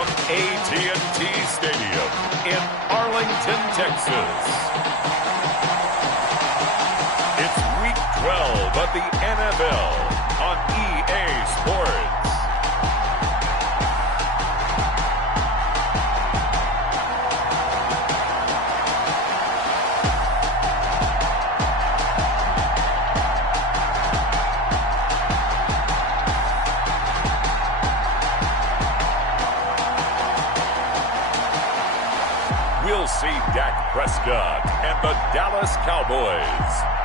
from AT&T Stadium in Arlington, Texas. It's Week 12 of the NFL on EA Sports. We'll see Dak Prescott and the Dallas Cowboys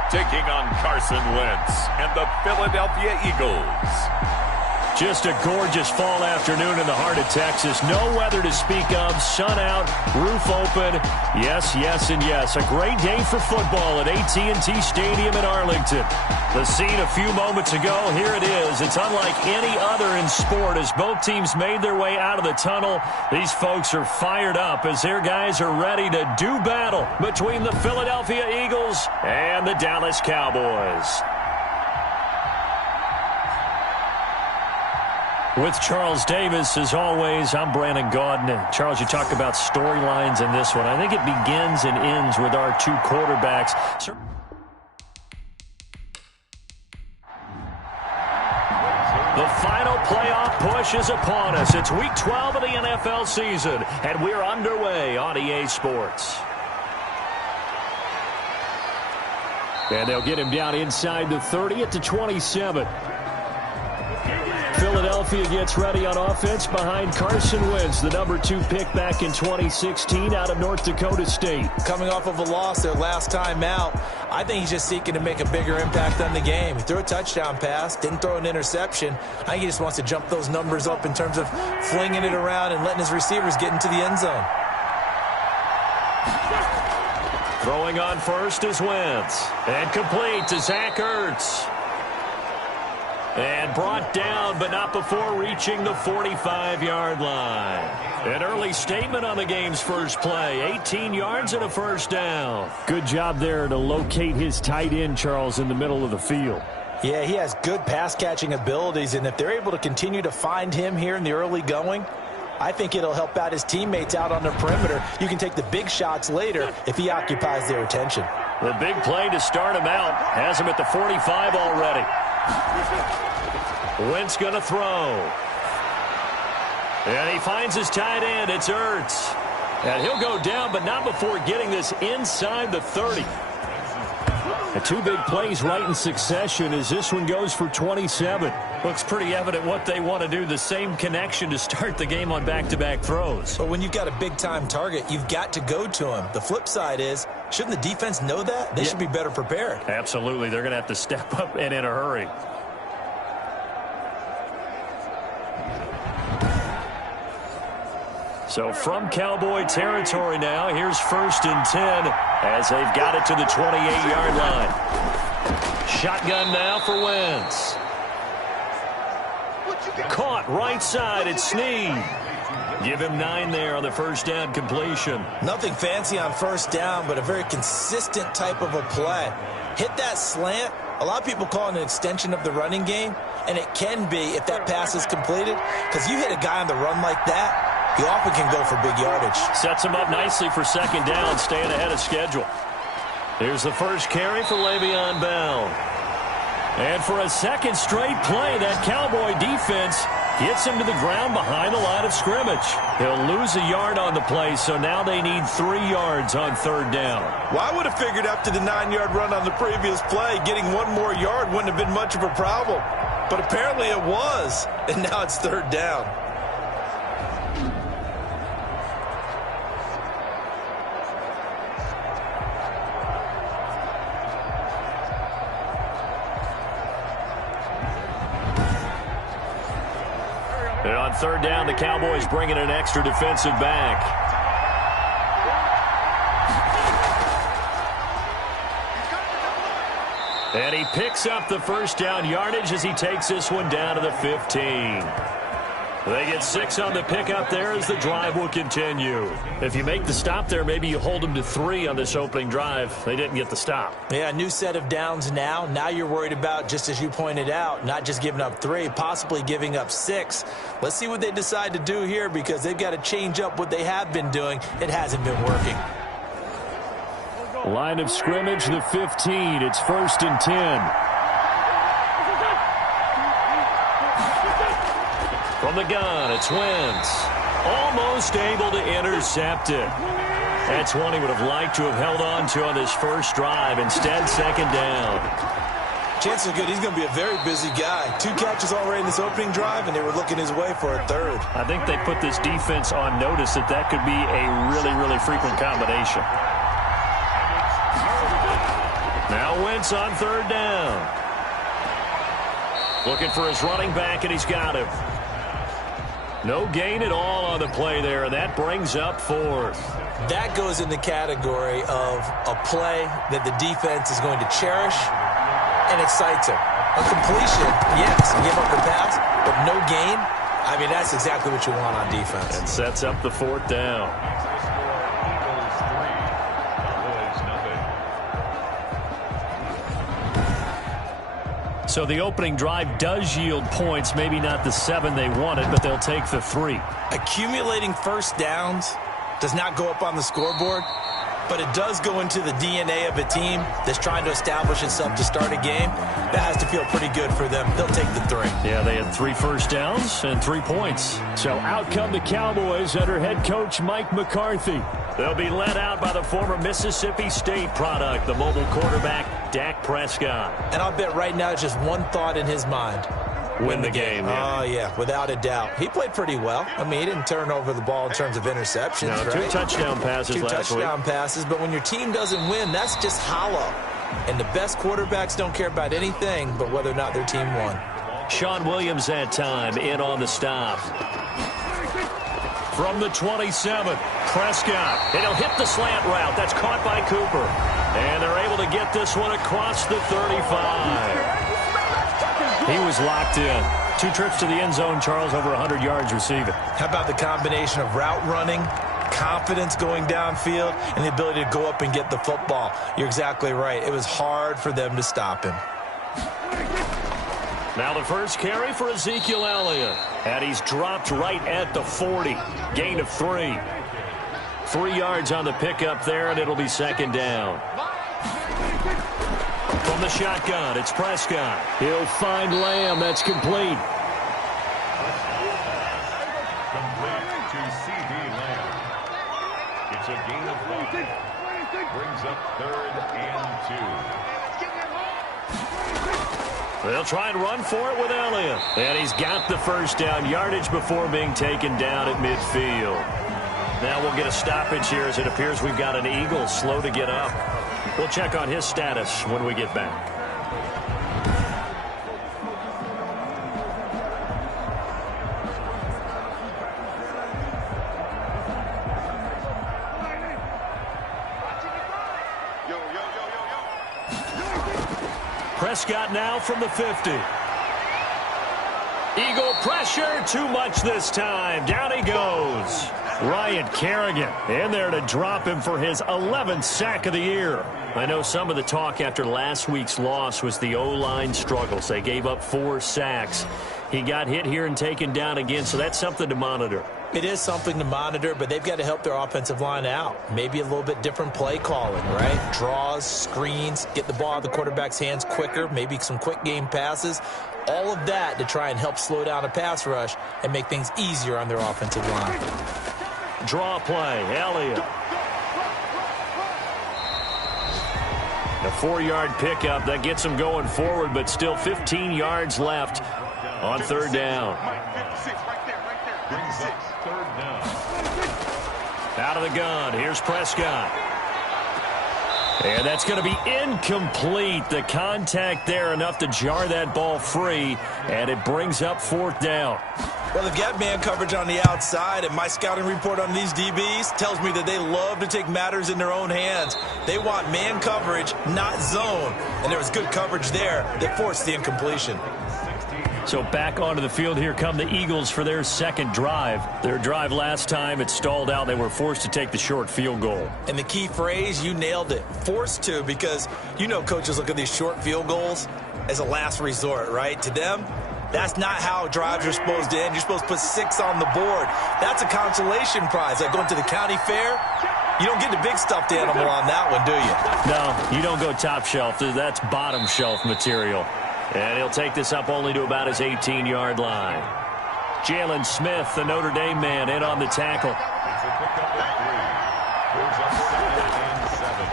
taking on Carson Wentz and the Philadelphia Eagles. Just a gorgeous fall afternoon in the heart of Texas. No weather to speak of. Sun out, roof open. Yes, yes, and yes. A great day for football at AT&T Stadium in Arlington. The scene a few moments ago, here it is. It's unlike any other in sport as both teams made their way out of the tunnel. These folks are fired up as their guys are ready to do battle between the Philadelphia Eagles and the Dallas Cowboys. With Charles Davis, as always, I'm Brandon Gaudin. Charles, you talk about storylines in this one. I think it begins and ends with our two quarterbacks. The final playoff push is upon us. It's Week 12 of the NFL season, and we're underway on EA Sports. And they'll get him down inside the 30 at the 27. Philadelphia gets ready on offense behind Carson Wentz, the number 2 pick back in 2016 out of North Dakota State. Coming off of a loss their last time out, I think he's just seeking to make a bigger impact on the game. He threw a touchdown pass, didn't throw an interception. I think he just wants to jump those numbers up in terms of flinging it around and letting his receivers get into the end zone. Throwing on first is Wentz. And complete to Zach Ertz. And brought down, but not before reaching the 45-yard line. An early statement on the game's first play. 18 yards and a first down. Good job there to locate his tight end, Charles, in the middle of the field. Yeah, he has good pass-catching abilities, and if they're able to continue to find him here in the early going, I think it'll help out his teammates out on the perimeter. You can take the big shots later if he occupies their attention. The big play to start him out has him at the 45 already. Wentz going to throw. And he finds his tight end. It's Ertz. And he'll go down, but not before getting this inside the 30. And 2 big plays right in succession as this one goes for 27. Looks pretty evident what they want to do. The same connection to start the game on back-to-back throws. But when you've got a big-time target, you've got to go to him. The flip side is, shouldn't the defense know that? They should be better prepared. Absolutely. They're going to have to step up and in a hurry. So from Cowboy territory now, here's 1st and 10 as they've got it to the 28-yard line. Shotgun now for Wentz. Caught right side, it's Snead. Give him 9 there on the first down completion. Nothing fancy on first down, but a very consistent type of a play. Hit that slant. A lot of people call it an extension of the running game, and it can be if that pass is completed, because you hit a guy on the run like that, he often can go for big yardage. Sets him up nicely for second down, staying ahead of schedule. Here's the first carry for Le'Veon Bell. And for a second straight play, that Cowboy defense gets him to the ground behind the line of scrimmage. He'll lose a yard on the play, so now they need 3 yards on 3rd down. Well, I would have figured after the 9-yard run on the previous play, getting 1 more yard wouldn't have been much of a problem. But apparently it was, and now it's 3rd down. And on 3rd down, the Cowboys bringing an extra defensive back. And he picks up the first down yardage as he takes this one down to the 15. They get 6 on the pickup there as the drive will continue. If you make the stop there, maybe you hold them to 3 on this opening drive. They didn't get the stop. Yeah, new set of downs now. Now you're worried about, just as you pointed out, not just giving up 3, possibly giving up 6. Let's see what they decide to do here, because they've got to change up what they have been doing. It hasn't been working. Line of scrimmage, the 15. It's 1st and 10. From the gun, it's Wentz. Almost able to intercept it. That's one he would have liked to have held on to on this first drive. Instead, 2nd down. Chances are good he's going to be a very busy guy. 2 catches already in this opening drive, and they were looking his way for a 3rd. I think they put this defense on notice that could be a really, really frequent combination. Now Wentz on 3rd down. Looking for his running back, and he's got him. No gain at all on the play there, and that brings up 4th. That goes in the category of a play that the defense is going to cherish, and excites them. A completion, yes, give up the pass, but no gain. I mean, that's exactly what you want on defense. And sets up the 4th down. So the opening drive does yield points, maybe not the 7 they wanted, but they'll take the 3. Accumulating first downs does not go up on the scoreboard, but it does go into the DNA of a team that's trying to establish itself to start a game. That has to feel pretty good for them. They'll take the 3. Yeah, they had 3 first downs and 3 points. So out come the Cowboys under head coach Mike McCarthy. They'll be led out by the former Mississippi State product, the mobile quarterback, Dak Prescott. And I'll bet right now just one thought in his mind. Win the game. Yeah. Oh, yeah, without a doubt. He played pretty well. I mean, he didn't turn over the ball in terms of interceptions, no, right? 2 touchdown passes last week. 2 touchdown passes, but when your team doesn't win, that's just hollow. And the best quarterbacks don't care about anything but whether or not their team won. Sean Williams that time in on the stop. From the 27, Prescott. And he'll hit the slant route. That's caught by Cooper. And they're able to get this one across the 35. He was locked in. 2 trips to the end zone, Charles, over 100 yards receiving. How about the combination of route running, confidence going downfield, and the ability to go up and get the football? You're exactly right. It was hard for them to stop him. Now the first carry for Ezekiel Elliott. And he's dropped right at the 40. Gain of 3. 3 yards on the pickup there, and it'll be 2nd down. From the shotgun, it's Prescott. He'll find Lamb. That's complete. Complete to C.D. Lamb. It's a gain of 5. Brings up 3rd and 2. They'll try and run for it with Elliott. And he's got the first down yardage before being taken down at midfield. Now we'll get a stoppage here as it appears we've got an Eagle slow to get up. We'll check on his status when we get back. Prescott now from the 50. Eagle pressure, too much this time. Down he goes. Ryan Kerrigan in there to drop him for his 11th sack of the year. I know some of the talk after last week's loss was the O-line struggles. They gave up 4 sacks. He got hit here and taken down again, so that's something to monitor. It is something to monitor, but they've got to help their offensive line out. Maybe a little bit different play calling, right? Draws, screens, get the ball out of the quarterback's hands quicker, maybe some quick game passes. All of that to try and help slow down a pass rush and make things easier on their offensive line. Draw play, Elliott. A 4-yard pickup that gets him going forward, but still 15 yards left on 3rd down. Out of the gun, here's Prescott. And that's going to be incomplete. The contact there enough to jar that ball free, and it brings up 4th down. Well, they've got man coverage on the outside, and my scouting report on these DBs tells me that they love to take matters in their own hands. They want man coverage, not zone. And there was good coverage there that forced the incompletion. So back onto the field, here come the Eagles for their second drive. Their drive last time, it stalled out. They were forced to take the short field goal. And the key phrase, you nailed it, forced to, because you know coaches look at these short field goals as a last resort, right? To them, that's not how drives are supposed to end. You're supposed to put 6 on the board. That's a consolation prize. Like going to the county fair, you don't get the big stuffed animal on that one, do you? No, you don't go top shelf. That's bottom shelf material. And he'll take this up only to about his 18-yard line. Jalen Smith, the Notre Dame man, in on the tackle.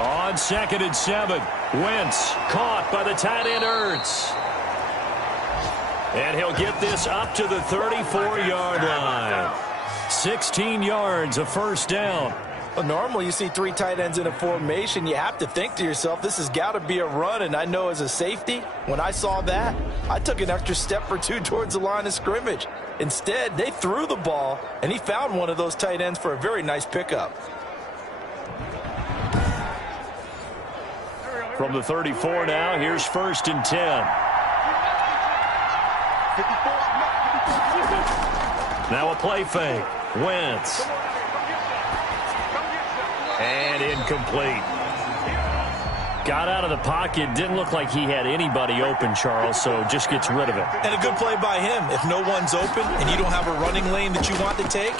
On 2nd and 7, Wentz caught by the tight end Ertz. And he'll get this up to the 34-yard line. 16 yards, a first down. Well, normally you see 3 tight ends in a formation. You have to think to yourself, this has got to be a run. And I know as a safety, when I saw that, I took an extra step or 2 towards the line of scrimmage. Instead, they threw the ball, and he found one of those tight ends for a very nice pickup. From the 34 now, here's 1st and 10. Now a play fake. Wentz. And incomplete. Got out of the pocket. Didn't look like he had anybody open, Charles, so just gets rid of it. And a good play by him. If no one's open and you don't have a running lane that you want to take,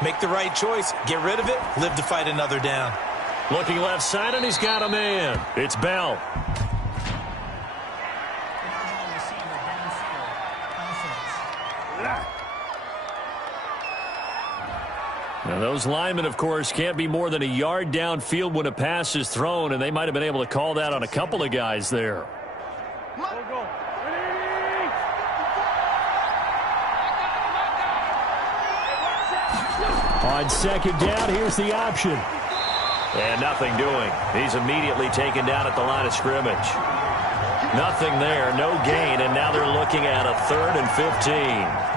make the right choice. Get rid of it. Live to fight another down. Looking left side, and he's got a man. It's Bell. Now, those linemen, of course, can't be more than a yard downfield when a pass is thrown, and they might have been able to call that on a couple of guys there. On 2nd down, here's the option. And nothing doing. He's immediately taken down at the line of scrimmage. Nothing there, no gain, and now they're looking at a 3rd and 15.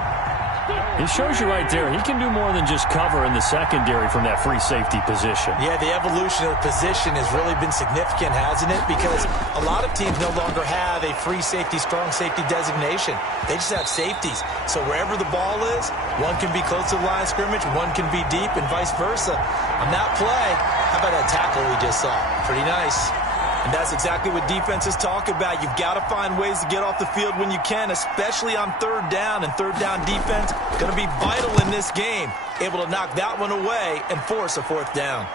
It shows you right there, he can do more than just cover in the secondary from that free safety position. Yeah, the evolution of the position has really been significant, hasn't it? Because a lot of teams no longer have a free safety, strong safety designation. They just have safeties. So wherever the ball is, one can be close to the line of scrimmage, one can be deep, and vice versa. On that play, how about that tackle we just saw? Pretty nice. And that's exactly what defenses talk about. You've got to find ways to get off the field when you can, especially on 3rd down. And 3rd down defense going to be vital in this game. Able to knock that one away and force a 4th down.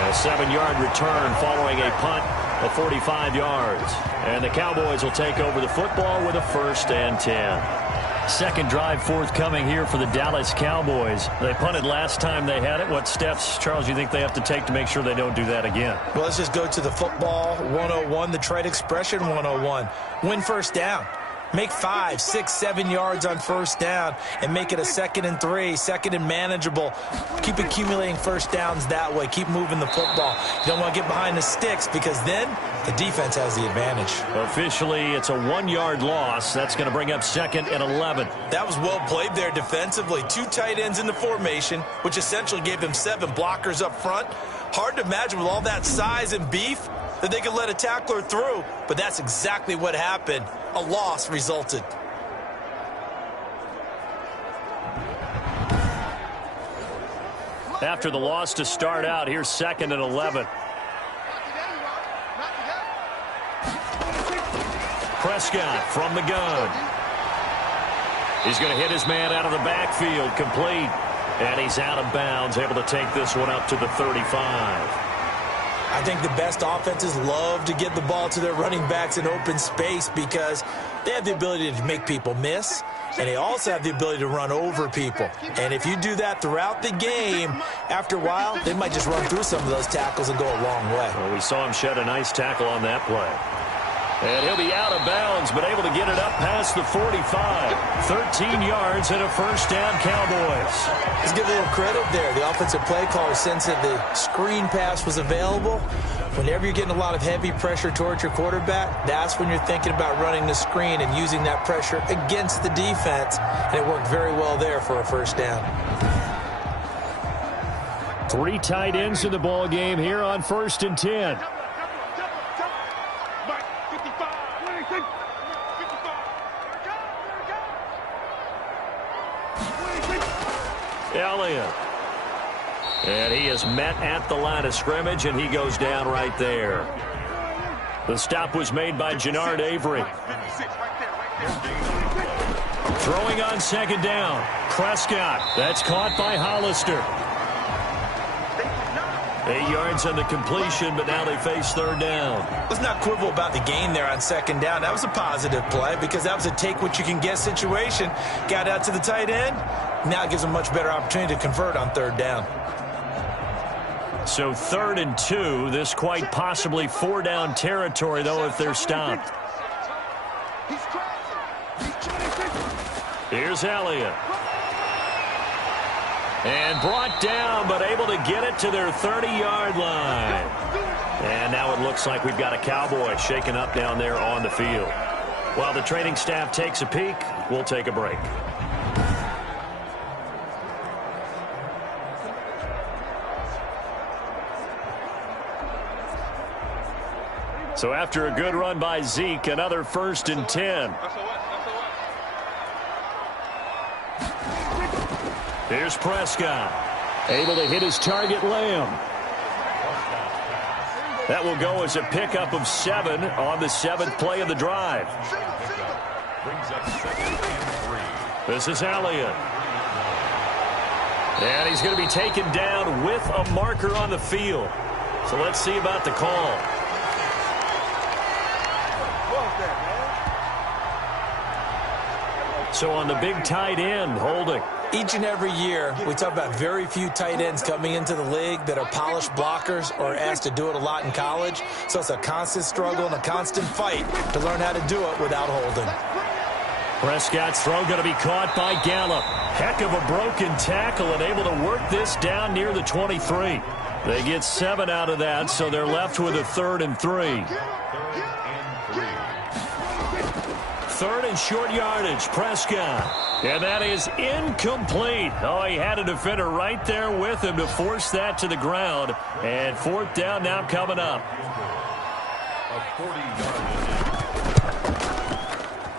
A 7-yard return following a punt of 45 yards. And the Cowboys will take over the football with a 1st and 10. Second drive forthcoming here for the Dallas Cowboys. They punted last time they had it. What steps, Charles, you think they have to take to make sure they don't do that again? Well, let's just go to the football 101, the trade expression 101. Win 1st down. Make 5, 6, 7 yards on 1st down and make it a 2nd and 3, 2nd and manageable. Keep accumulating 1st downs that way. Keep moving the football. You don't want to get behind the sticks because then the defense has the advantage. Officially, it's a 1-yard loss. That's going to bring up 2nd and 11. That was well played there defensively. 2 tight ends in the formation, which essentially gave them 7 blockers up front. Hard to imagine with all that size and beef that they could let a tackler through, but that's exactly what happened. A loss resulted. After the loss to start out, here's 2nd and 11. Prescott from the gun. He's going to hit his man out of the backfield, complete. And he's out of bounds, able to take this one up to the 35. I think the best offenses love to get the ball to their running backs in open space because they have the ability to make people miss, and they also have the ability to run over people. And if you do that throughout the game, after a while, they might just run through some of those tackles and go a long way. Well, we saw him shed a nice tackle on that play. And he'll be out of bounds, but able to get it up past the 45. 13 yards and a 1st down, Cowboys. Let's give a little credit there. The offensive play caller sensed that the screen pass was available. Whenever you're getting a lot of heavy pressure towards your quarterback, that's when you're thinking about running the screen and using that pressure against the defense. And it worked very well there for a 1st down. 3 tight ends in the ball game here on 1st and 10. Elliott. And he is met at the line of scrimmage, and he goes down right there. The stop was made by Jannard Avery. Throwing on second down. Prescott. That's caught by Hollister. 8 yards on the completion, but now they face third down. Let's not quibble about the gain there on second down. That was a positive play because that was a take-what-you-can-get situation. Got out to the tight end. Now it gives them a much better opportunity to convert on third down. So 3rd and 2. This quite possibly 4-down territory, though, if they're stopped. Here's Elliott. And brought down, but able to get it to their 30-yard line. And now it looks like we've got a Cowboy shaken up down there on the field. While the training staff takes a peek, we'll take a break. So after a good run by Zeke, another 1st and 10. Here's Prescott. Able to hit his target, Lamb. That will go as a pickup of 7 on the 7th play of the drive. This is Elliott. And he's going to be taken down with a marker on the field. So let's see about the call. So on the big tight end, holding. Each and every year, we talk about very few tight ends coming into the league that are polished blockers or asked to do it a lot in college. So it's a constant struggle and a constant fight to learn how to do it without holding. Prescott's throw going to be caught by Gallup. Heck of a broken tackle and able to work this down near the 23. They get 7 out of that, so they're left with a 3rd and 3. 3rd and short yardage, Prescott. And that is incomplete. Oh, he had a defender right there with him to force that to the ground. And 4th down now coming up.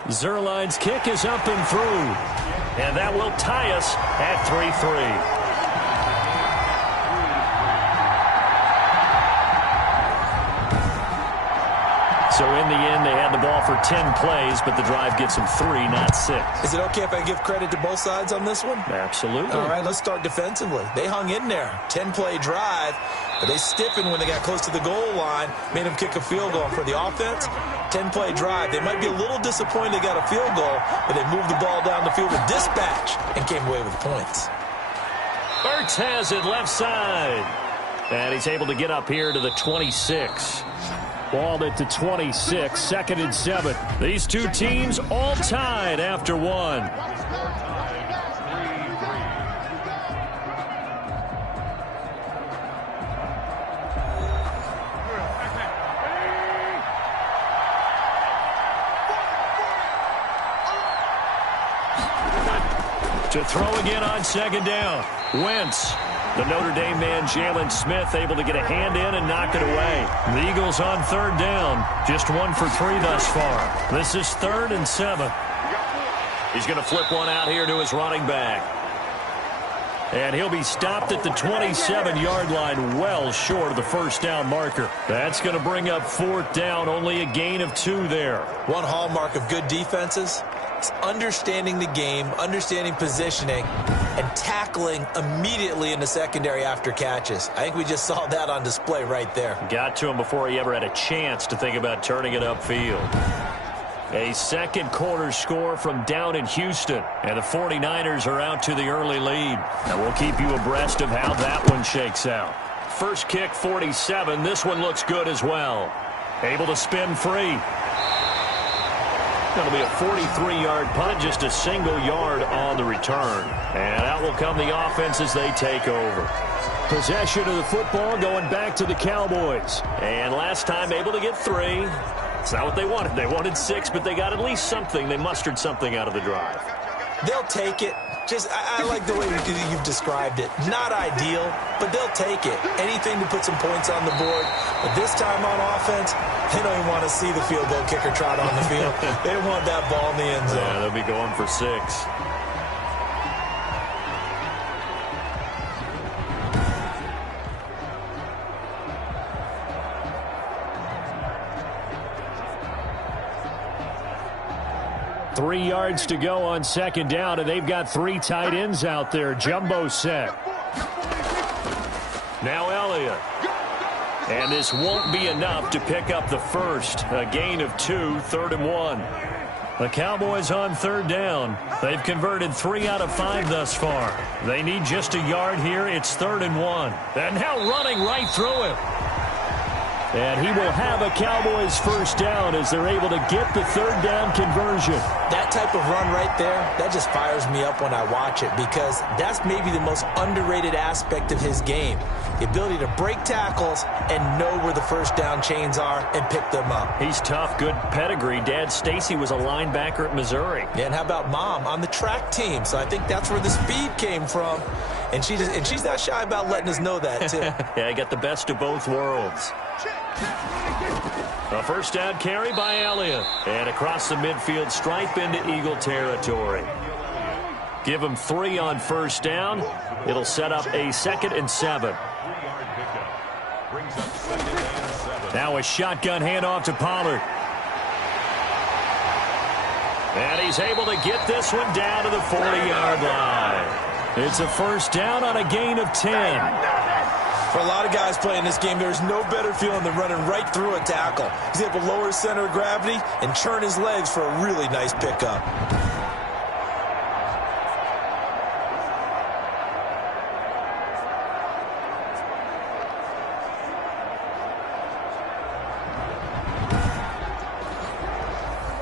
Zerline's kick is up and through. And that will tie us at 3-3. So in the end, they had the ball for 10 plays, but the drive gets them 3, not 6. Is it okay if I give credit to both sides on this one? Absolutely. All right, let's start defensively. They hung in there. 10-play drive, but they stiffened when they got close to the goal line, made them kick a field goal. For the offense, 10-play drive. They might be a little disappointed they got a field goal, but they moved the ball down the field with dispatch and came away with points. Ertz has it left side. And he's able to get up here to the 26. Ball at the 26, 2nd and 7. These two teams all tied after 1. To throw again on 2nd down. Wentz. The Notre Dame man, Jalen Smith, able to get a hand in and knock it away. The Eagles on 3rd down. Just 1 for 3 thus far. This is 3rd and 7. He's going to flip one out here to his running back. And he'll be stopped at the 27-yard line, well short of the 1st down marker. That's going to bring up 4th down, only a gain of 2 there. One hallmark of good defenses is understanding the game, understanding positioning, and tackling immediately in the secondary after catches. I think we just saw that on display right there. Got to him before he ever had a chance to think about turning it upfield. A 2nd quarter score from down in Houston, and the 49ers are out to the early lead. And we'll keep you abreast of how that one shakes out. First kick, 47. This one looks good as well. Able to spin free. Going to be a 43-yard punt, just a single yard on the return. And out will come the offense as they take over. Possession of the football going back to the Cowboys. And last time able to get 3. It's not what they wanted. They wanted 6, but they got at least something. They mustered something out of the drive. They'll take it. I like the way you've described it. Not ideal, but they'll take it. Anything to put some points on the board. But this time on offense, they don't even want to see the field goal kicker trot on the field. They want that ball in the end zone. Yeah, they'll be going for 6. 3 yards to go on second down, and they've got 3 tight ends out there. Jumbo set. Now Elliott. And this won't be enough to pick up the first. A gain of 2, 3rd and 1. The Cowboys on third down. They've converted 3 out of 5 thus far. They need just a yard here. It's 3rd and 1. And now running right through him. And he will have a Cowboys first down as they're able to get the third down conversion. That type of run right there, that just fires me up when I watch it because that's maybe the most underrated aspect of his game. The ability to break tackles and know where the first down chains are and pick them up. He's tough, good pedigree. Dad Stacy was a linebacker at Missouri. Yeah, and how about Mom on the track team? So I think that's where the speed came from. And she's not shy about letting us know that, too. Yeah, I got the best of both worlds. A first down carry by Elliott. And across the midfield stripe into Eagle territory. Give him 3 on first down. It'll set up a 2nd and 7. Now a shotgun handoff to Pollard. And he's able to get this one down to the 40-yard line. It's a first down on a gain of 10. For a lot of guys playing this game, there's no better feeling than running right through a tackle. He's able to lower his center of gravity and churn his legs for a really nice pickup.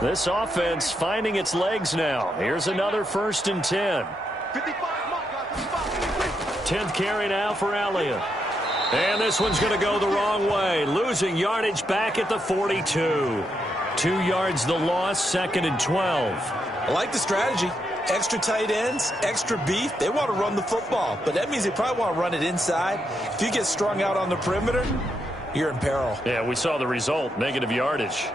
This offense finding its legs now. Here's another 1st and 10. 10th carry now for Elliott. And this one's going to go the wrong way. Losing yardage back at the 42. 2 yards the loss, 2nd and 12. I like the strategy. Extra tight ends, extra beef. They want to run the football, but that means they probably want to run it inside. If you get strung out on the perimeter, you're in peril. Yeah, we saw the result, negative yardage.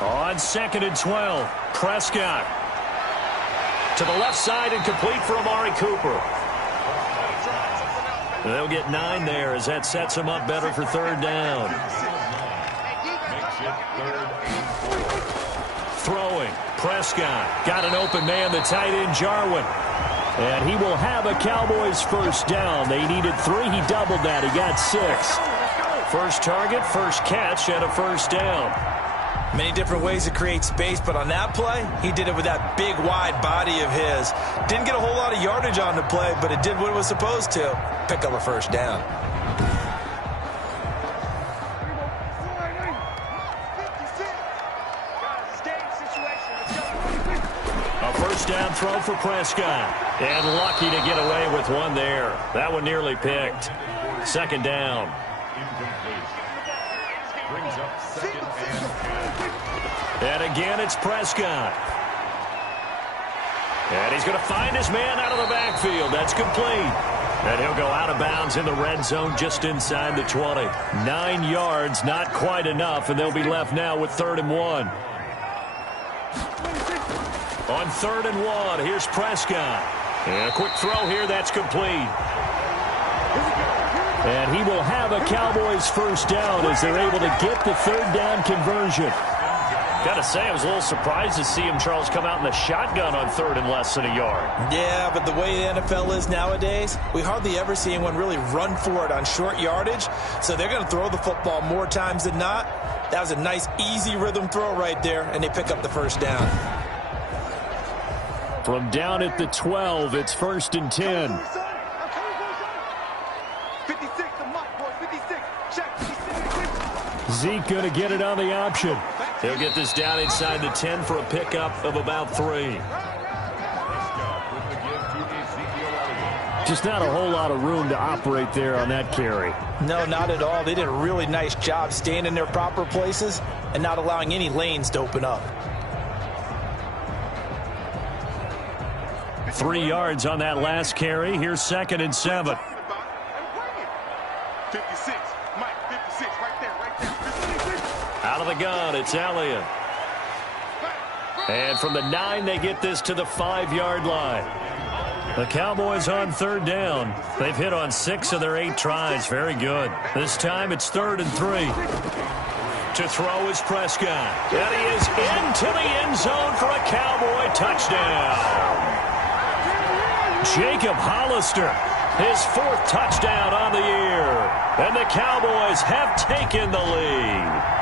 On 2nd and 12, Prescott. To the left side and complete for Amari Cooper. They'll get 9 there as that sets them up better for 3rd down. Throwing, Prescott. Got an open man, the tight end, Jarwin. And he will have a Cowboys first down. They needed 3. He doubled that. He got 6. First target, first catch, and a first down. Many different ways to create space, but on that play, he did it with that big, wide body of his. Didn't get a whole lot of yardage on the play, but it did what it was supposed to. Pick up a first down. A first down throw for Prescott. And lucky to get away with one there. That one nearly picked. 2nd down. Brings up 2nd and again, it's Prescott. And he's going to find his man out of the backfield. That's complete. And he'll go out of bounds in the red zone just inside the 20. 9 yards, not quite enough, and they'll be left now with 3rd and 1. On 3rd and 1, here's Prescott. And a quick throw here, that's complete. And he will have a Cowboys first down as they're able to get the 3rd down conversion. Got to say, I was a little surprised to see him, Charles, come out in the shotgun on 3rd and less than a yard. Yeah, but the way the NFL is nowadays, we hardly ever see anyone really run for it on short yardage. So they're going to throw the football more times than not. That was a nice, easy rhythm throw right there, and they pick up the first down. From down at the 12, it's 1st and 10. 56, the mark, boy, 56. Check, 56. Zeke going to get it on the option. He'll get this down inside the 10 for a pickup of about 3. Just not a whole lot of room to operate there on that carry. No, not at all. They did a really nice job staying in their proper places and not allowing any lanes to open up. 3 yards on that last carry. Here's 2nd and 7. 56, Mike, 56, right there, right there. 56. Out of the gun, it's Elliott. And from the 9, they get this to the 5-yard line. The Cowboys on 3rd down. They've hit on 6 of their 8 tries. Very good. This time it's 3rd and 3. To throw is Prescott. And he is into the end zone for a Cowboy touchdown. Jacob Hollister, his 4th touchdown on the year. And the Cowboys have taken the lead.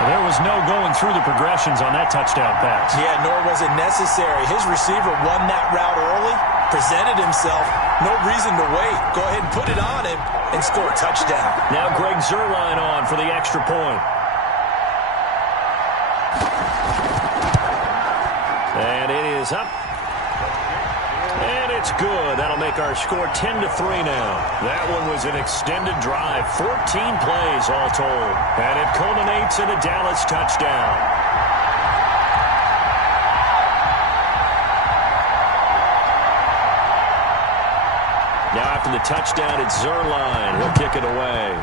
There was no going through the progressions on that touchdown pass. Yeah, nor was it necessary. His receiver won that route early, presented himself. No reason to wait. Go ahead and put it on him and score a touchdown. Now Greg Zuerlein on for the extra point. And it is up. And it's good. That'll make our score 10-3 now. That one was an extended drive. 14 plays all told. And it culminates in a Dallas touchdown. Now after the touchdown, it's Zuerlein. He'll kick it away.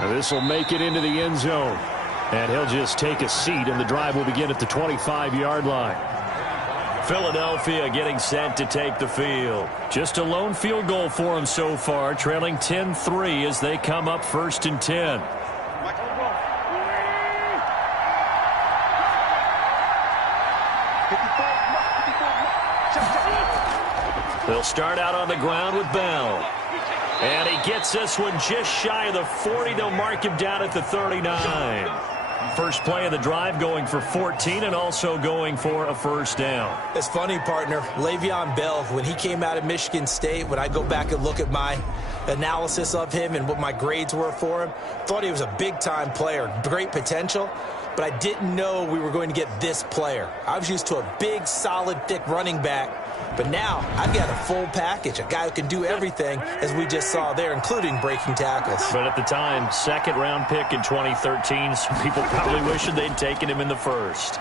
Now this will make it into the end zone. And he'll just take a seat, and the drive will begin at the 25-yard line. Philadelphia getting set to take the field. Just a lone field goal for them so far, trailing 10-3 as they come up 1st and 10. They'll start out on the ground with Bell. And he gets this one just shy of the 40. They'll mark him down at the 39. First play of the drive going for 14 and also going for a 1st down. It's funny, partner. Le'Veon Bell, when he came out of Michigan State, when I go back and look at my analysis of him and what my grades were for him, thought he was a big-time player, great potential, but I didn't know we were going to get this player. I was used to a big, solid, thick running back, but now I've got a full package, a guy who can do everything, as we just saw there, including breaking tackles. But at the time, 2nd-round pick in 2013, some people probably wishing they'd taken him in the 1st.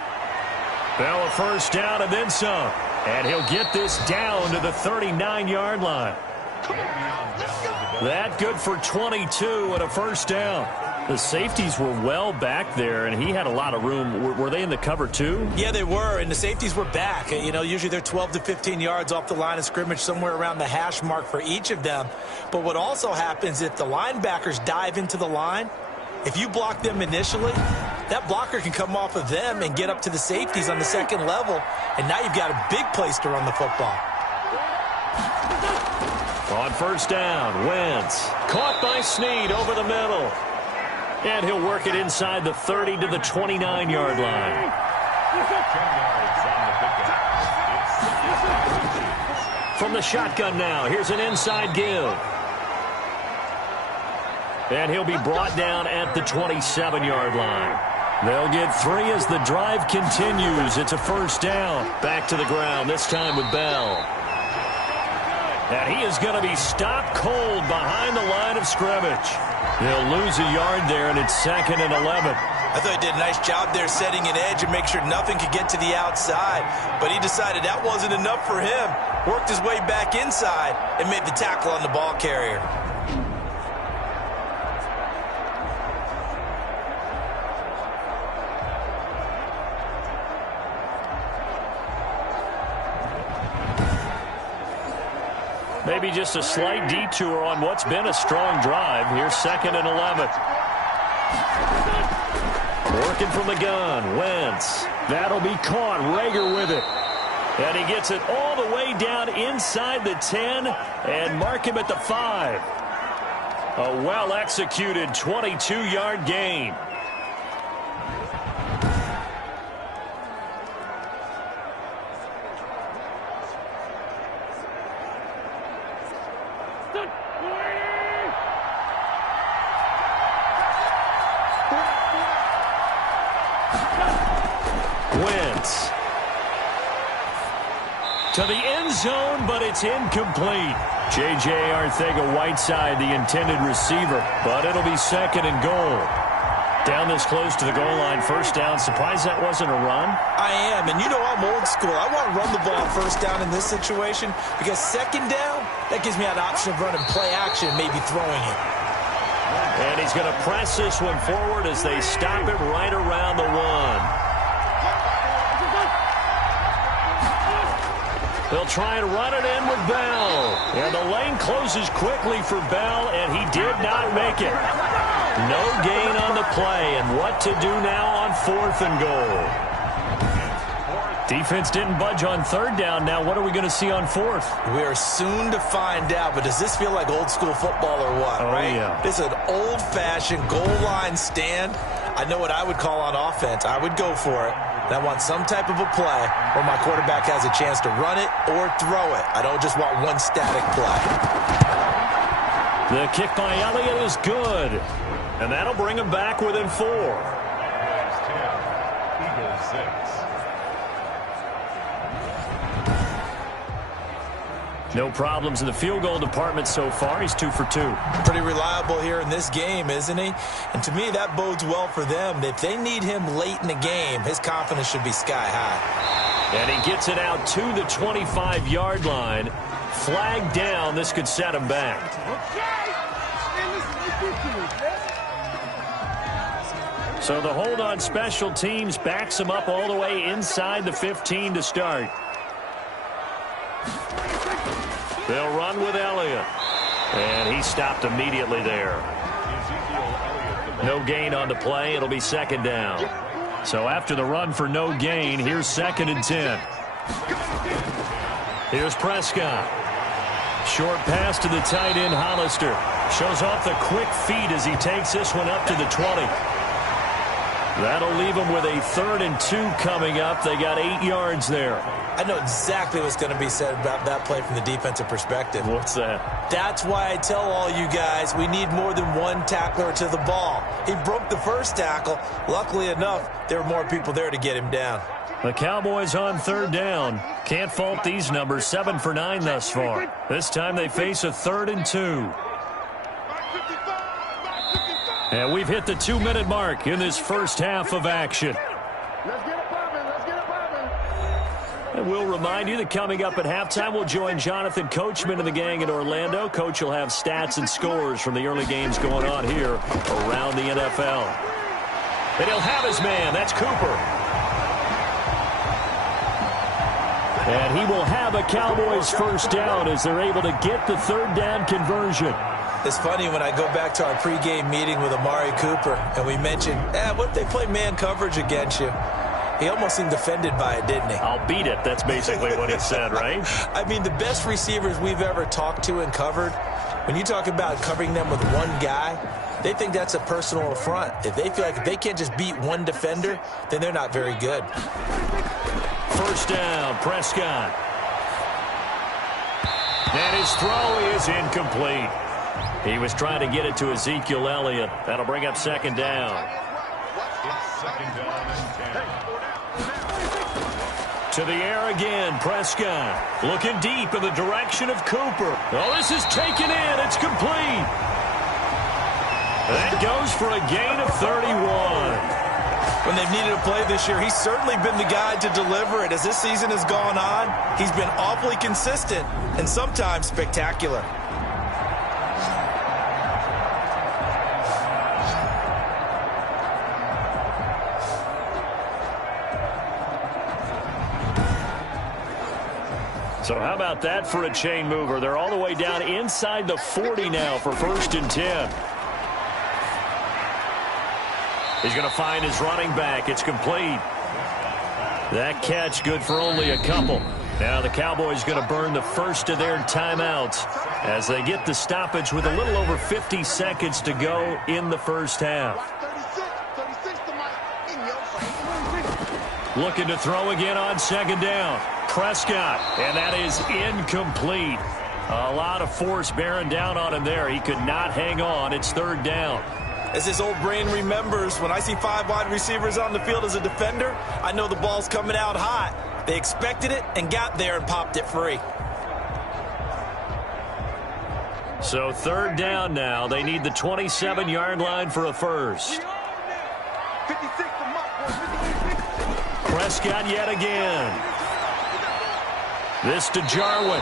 Bell a 1st down and then some. And he'll get this down to the 39-yard line. That good for 22 and a 1st down. The safeties were well back there, and he had a lot of room. Were they in the cover, too? Yeah, they were, and the safeties were back. You know, usually they're 12 to 15 yards off the line of scrimmage, somewhere around the hash mark for each of them. But what also happens, if the linebackers dive into the line, if you block them initially, that blocker can come off of them and get up to the safeties on the 2nd level, and now you've got a big place to run the football. On 1st down, Wentz. Caught by Snead over the middle. And he'll work it inside the 30 to the 29-yard line. From the shotgun now, here's an inside give. And he'll be brought down at the 27-yard line. They'll get 3 as the drive continues. It's a 1st down. Back to the ground, this time with Bell. And he is going to be stopped cold behind the line of scrimmage. They'll lose a yard there, and it's 2nd and 11. I thought he did a nice job there setting an edge and make sure nothing could get to the outside. But he decided that wasn't enough for him. Worked his way back inside and made the tackle on the ball carrier. Maybe just a slight detour on what's been a strong drive. Here's 2nd and 11. Working from the gun, Wentz. That'll be caught. Rager with it. And he gets it all the way down inside the 10 and mark him at the 5. A well-executed 22-yard gain. Wentz to the end zone, but it's incomplete. J.J. Arcega-Whiteside, the intended receiver, but it'll be 2nd and goal. Down this close to the goal line, 1st down. Surprised that wasn't a run? I am, and you know I'm old school. I want to run the ball 1st down in this situation because 2nd down, that gives me an option of running play action, maybe throwing it. And he's going to press this one forward as they stop him right around the 1. They'll try and run it in with Bell. And the lane closes quickly for Bell, and he did not make it. No gain on the play, and what to do now on 4th and goal. Defense didn't budge on 3rd down. Now what are we going to see on 4th? We are soon to find out, but does this feel like old school football or what, right? Yeah. This is an old-fashioned goal line stand. I know what I would call on offense. I would go for it. And I want some type of a play where my quarterback has a chance to run it or throw it. I don't just want one static play. The kick by Elliott is good. And that'll bring him back within 4. Eagles 6. No problems in the field goal department so far. He's 2 for 2. Pretty reliable here in this game, isn't he? And to me, that bodes well for them. If they need him late in the game, his confidence should be sky high. And he gets it out to the 25-yard line. Flag down. This could set him back. So the hold on special teams backs him up all the way inside the 15 to start. They'll run with Elliott. And he stopped immediately there. No gain on the play. It'll be 2nd down. So after the run for no gain, here's 2nd and 10. Here's Prescott. Short pass to the tight end, Hollister. Shows off the quick feet as he takes this one up to the 20. That'll leave them with a 3rd and 2 coming up. They got 8 yards there. I know exactly what's going to be said about that play from the defensive perspective. What's that? That's why I tell all you guys we need more than one tackler to the ball. He broke the first tackle. Luckily enough, there were more people there to get him down. The Cowboys on 3rd down. Can't fault these numbers. 7 for 9 thus far. This time they face a 3rd and 2. And we've hit the 2-minute mark in this first half of action. Let's get it poppin'. Let's get it poppin'. And we'll remind you that coming up at halftime, we'll join Jonathan Coachman and the gang in Orlando. Coach will have stats and scores from the early games going on here around the NFL. And he'll have his man. That's Cooper. And he will have a Cowboys first down as they're able to get the 3rd down conversion. It's funny when I go back to our pregame meeting with Amari Cooper and we mentioned, what if they play man coverage against you? He almost seemed offended by it, didn't he? I'll beat it. That's basically what he said, right? I mean, the best receivers we've ever talked to and covered, when you talk about covering them with one guy, they think that's a personal affront. If they feel like if they can't just beat one defender, then they're not very good. First down, Prescott. And his throw is incomplete. He was trying to get it to Ezekiel Elliott. That'll bring up 2nd down. To the air again, Prescott. Looking deep in the direction of Cooper. Oh, this is taken in. It's complete. That goes for a gain of 31. When they've needed a play this year, he's certainly been the guy to deliver it. As this season has gone on, he's been awfully consistent and sometimes spectacular. So how about that for a chain mover? They're all the way down inside the 40 now for 1st and 10. He's going to find his running back. It's complete. That catch good for only a couple. Now the Cowboys going to burn the first of their timeouts as they get the stoppage with a little over 50 seconds to go in the first half. 36 to my Looking to throw again on 2nd down. Prescott, and that is incomplete. A lot of force bearing down on him there. He could not hang on. It's 3rd down. As his old brain remembers, when I see 5 wide receivers on the field as a defender, I know the ball's coming out hot. They expected it and got there and popped it free. So 3rd down now. They need the 27-yard line for a first. 56 to my Prescott yet again. This to Jarwin.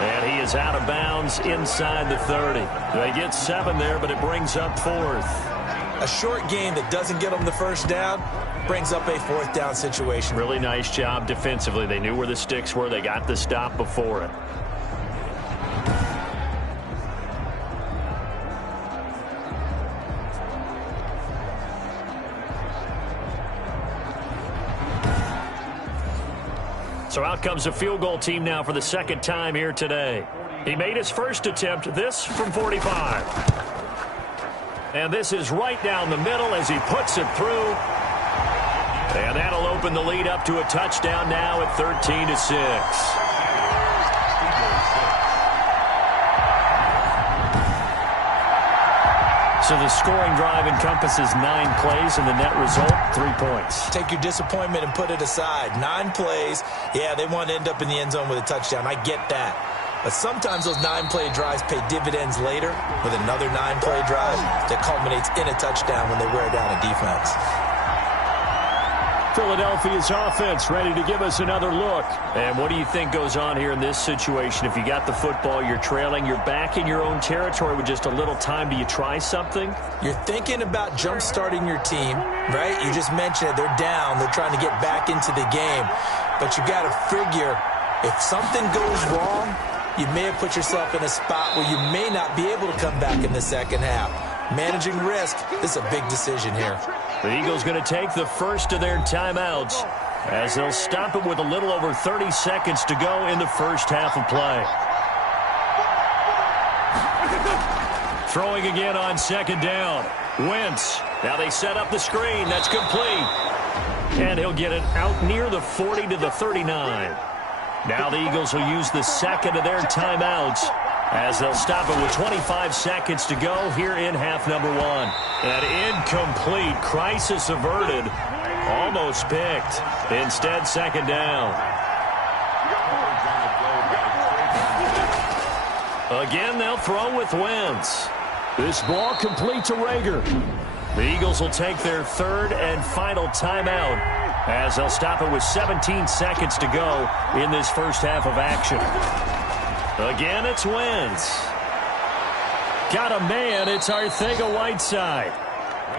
And he is out of bounds inside the 30. They get 7 there, but it brings up 4th. A short game that doesn't get them the first down brings up a 4th down situation. Really nice job defensively. They knew where the sticks were. They got the stop before it. So out comes the field goal team now for the second time here today. He made his first attempt, this from 45. And this is right down the middle as he puts it through. And that'll open the lead up to a touchdown now at 13-6. So the scoring drive encompasses 9 plays, and the net result, 3 points. Take your disappointment and put it aside. 9 plays, yeah, they want to end up in the end zone with a touchdown. I get that. But sometimes those 9-play drives pay dividends later with another 9-play drive that culminates in a touchdown when they wear down a defense. Philadelphia's offense ready to give us another look. And what do you think goes on here in this situation? If you got the football, you're trailing, you're back in your own territory with just a little time. Do you try something? You're thinking about jump-starting your team, right? You just mentioned it. They're down. They're trying to get back into the game. But you got to figure if something goes wrong, you may have put yourself in a spot where you may not be able to come back in the second half. Managing risk, this is a big decision here. The Eagles going to take the first of their timeouts as they'll stop it with a little over 30 seconds to go in the first half of play. Throwing again on second down. Wentz. Now they set up the screen. That's complete. And he'll get it out near the 40 to the 39. Now the Eagles will use the second of their timeouts as they'll stop it with 25 seconds to go here in half number 1. An incomplete, crisis averted, almost picked. Instead, second down. Again, they'll throw with Wentz. This ball complete to Rager. The Eagles will take their third and final timeout as they'll stop it with 17 seconds to go in this first half of action. Again, it's Wentz. Got a man. It's Arcega-Whiteside.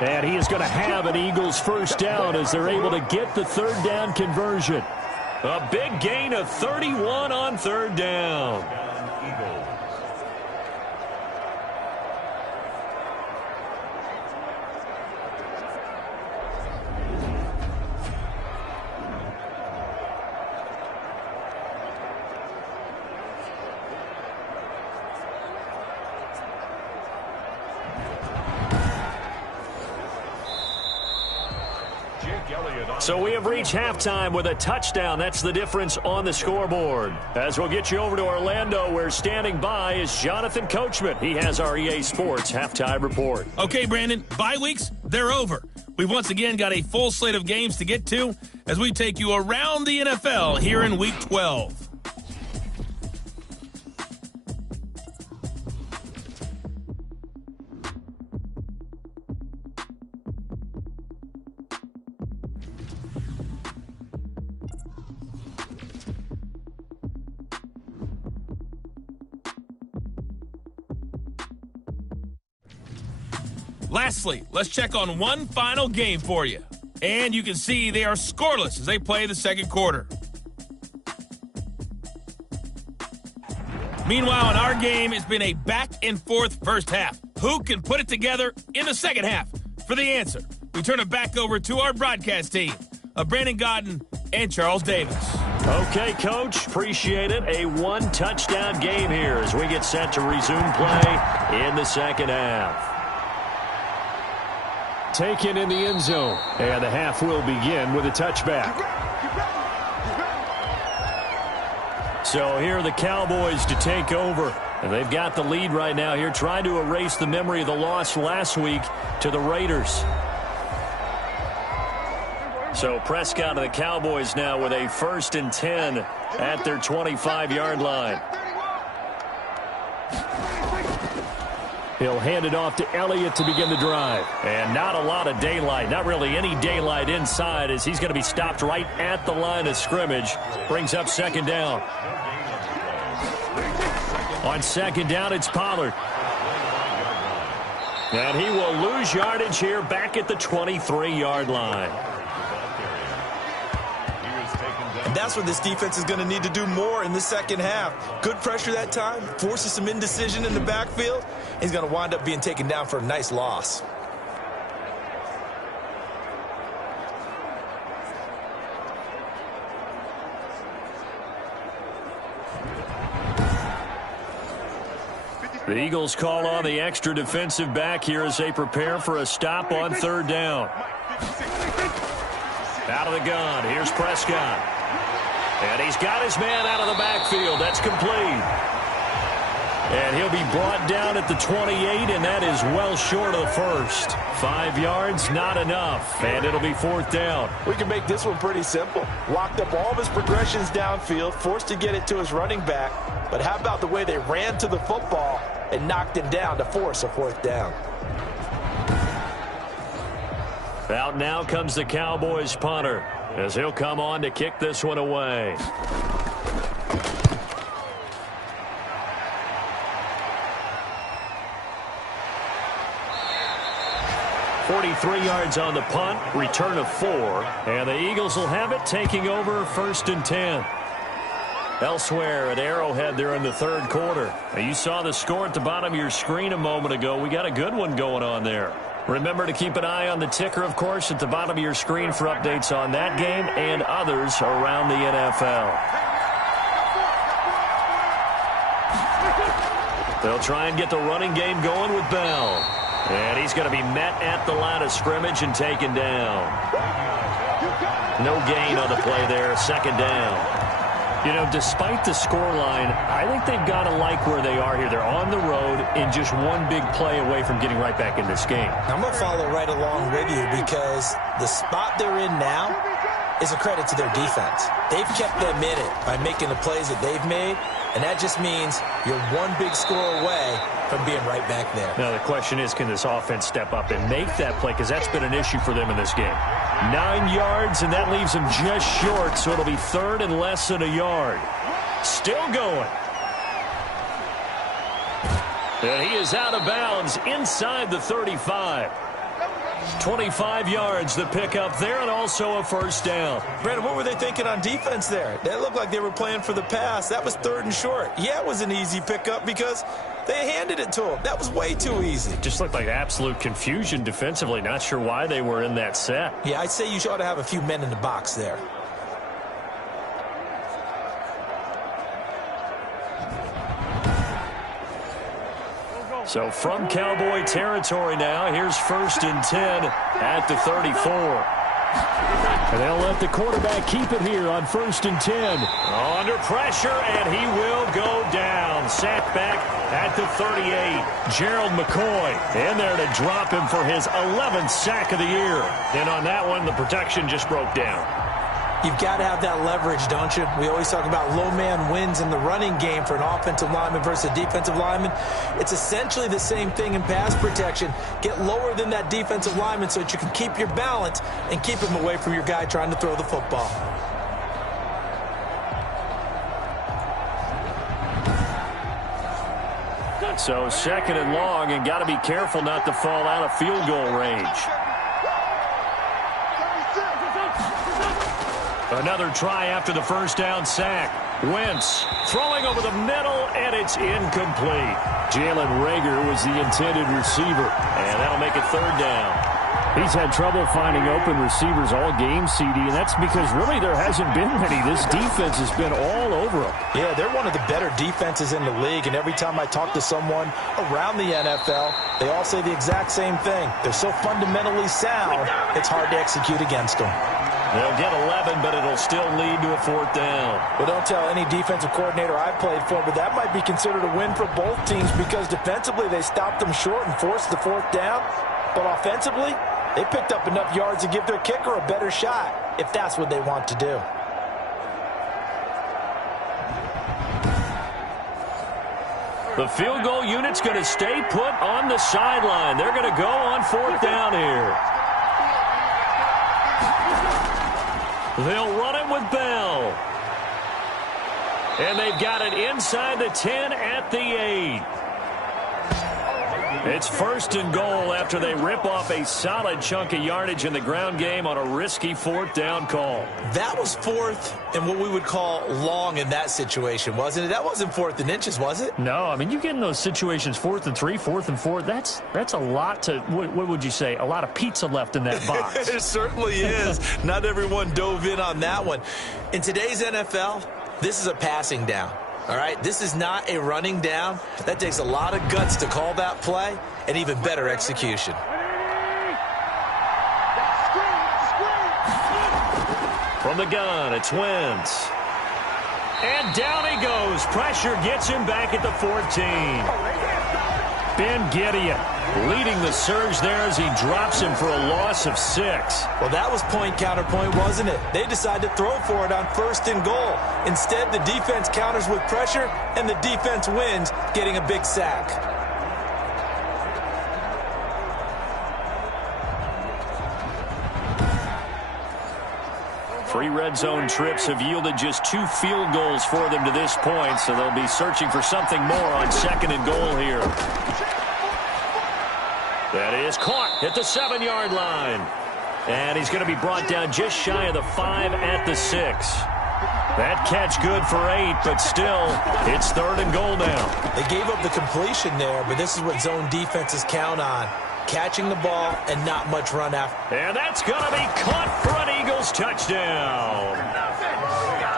And he is going to have an Eagles first down as they're able to get the third down conversion. A big gain of 31 on third down. So we have reached halftime with a touchdown. That's the difference on the scoreboard. As we'll get you over to Orlando, where standing by is Jonathan Coachman. He has our EA Sports halftime report. Okay, Brandon, bye weeks, they're over. We've once again got a full slate of games to get to as we take you around the NFL here in Week 12. Lastly, let's check on one final game for you. And you can see they are scoreless as they play the second quarter. Meanwhile, in our game, it's been a back-and-forth first half. Who can put it together in the second half? For the answer, we turn it back over to our broadcast team of Brandon Godden and Charles Davis. Okay, Coach, appreciate it. A one-touchdown game here as we get set to resume play in the second half. Taken in the end zone. And the half will begin with a touchback. So here are the Cowboys to take over. And they've got the lead right now here, trying to erase the memory of the loss last week to the Raiders. So Prescott and the Cowboys now with a 1st and 10 at their 25-yard line. He'll hand it off to Elliott to begin the drive. And not a lot of daylight, not really any daylight inside, as he's going to be stopped right at the line of scrimmage. Brings up second down. On second down, it's Pollard. And he will lose yardage here back at the 23-yard line. And that's what this defense is going to need to do more in the second half. Good pressure that time, forces some indecision in the backfield. He's going to wind up being taken down for a nice loss. The Eagles call on the extra defensive back here as they prepare for a stop on third down. Out of the gun, here's Prescott. And he's got his man out of the backfield. That's complete. And he'll be brought down at the 28, and that is well short of the first. 5 yards, not enough, and it'll be fourth down. We can make this one pretty simple. Locked up all of his progressions downfield, forced to get it to his running back. But how about the way they ran to the football and knocked him down to force a fourth down? Out now comes the Cowboys punter as he'll come on to kick this one away. .43 yards on the punt, return of 4, and the Eagles will have it, taking over first and 10. Elsewhere at Arrowhead there in the third quarter. Now, you saw the score at the bottom of your screen a moment ago. We got a good one going on there. Remember to keep an eye on the ticker, of course, at the bottom of your screen for updates on that game and others around the NFL. They'll try and get the running game going with Bell. And he's going to be met at the line of scrimmage and taken down. No gain on the play there, second down. You know, despite the scoreline, I think they've got to like where they are here. They're on the road and just one big play away from getting right back in this game. I'm going to follow right along with you because the spot they're in now is a credit to their defense. They've kept them in it by making the plays that they've made, and that just means you're one big score away from being right back there. Now, the question is, can this offense step up and make that play? Because that's been an issue for them in this game. 9 yards, and that leaves them just short, so it'll be third and less than a yard. Still going. And he is out of bounds inside the 35. 25 yards the pickup there, and also a first down. Brandon, what were they thinking on defense there? That looked like they were playing for the pass. That was third and short. Yeah, it was an easy pickup because they handed it to him. That was way too easy. Just looked like absolute confusion defensively. Not sure why they were in that set. Yeah, I'd say you ought to have a few men in the box there. So from Cowboy territory now, here's first and 10 at the 34. And they'll let the quarterback keep it here on first and 10. Under pressure, and he will go down. Sacked back at the 38. Gerald McCoy in there to drop him for his 11th sack of the year. And on that one, the protection just broke down. You've got to have that leverage, don't you? We always talk about low man wins in the running game for an offensive lineman versus a defensive lineman. It's essentially the same thing in pass protection. Get lower than that defensive lineman so that you can keep your balance and keep him away from your guy trying to throw the football. So second and long, and got to be careful not to fall out of field goal range. Another try after the first down sack. Wentz throwing over the middle, and it's incomplete. Jalen Reagor was the intended receiver, and that'll make it third down. He's had trouble finding open receivers all game, CD, and that's because really there hasn't been many. This defense has been all over them. Yeah, they're one of the better defenses in the league, and every time I talk to someone around the NFL, they all say the exact same thing. They're so fundamentally sound, it's hard to execute against them. They'll get 11, but it'll still lead to a fourth down. Well, don't tell any defensive coordinator I've played for, but that might be considered a win for both teams because defensively they stopped them short and forced the fourth down, but offensively they picked up enough yards to give their kicker a better shot, if that's what they want to do. The field goal unit's going to stay put on the sideline. They're going to go on fourth down here. They'll run it with Bell. And they've got it inside the 10 at the 8. It's 1st and goal after they rip off a solid chunk of yardage in the ground game on a risky 4th down call. That was 4th and what we would call long in that situation, wasn't it? That wasn't 4th and inches, was it? No, I mean, you get in those situations 4th and 3, 4th and 4. That's a lot to, what would you say, a lot of pizza left in that box. It certainly is. Not everyone dove in on that one. In today's NFL, this is a passing down. All right, this is not a running down. That takes a lot of guts to call that play and even better execution. From the gun, it's Wentz. And down he goes. Pressure gets him back at the 14. Ben Gideon leading the surge there as he drops him for a loss of 6. Well, that was point counterpoint, wasn't it? They decided to throw for it on 1st and goal. Instead, the defense counters with pressure, and the defense wins, getting a big sack. Three red zone trips have yielded just 2 field goals for them to this point, so they'll be searching for something more on 2nd and goal here. That is caught at the 7-yard line. And he's going to be brought down just shy of the 5 at the 6. That catch good for 8, but still, it's 3rd and goal now. They gave up the completion there, but this is what zone defenses count on. Catching the ball and not much run after. And that's going to be caught for an Eagles touchdown.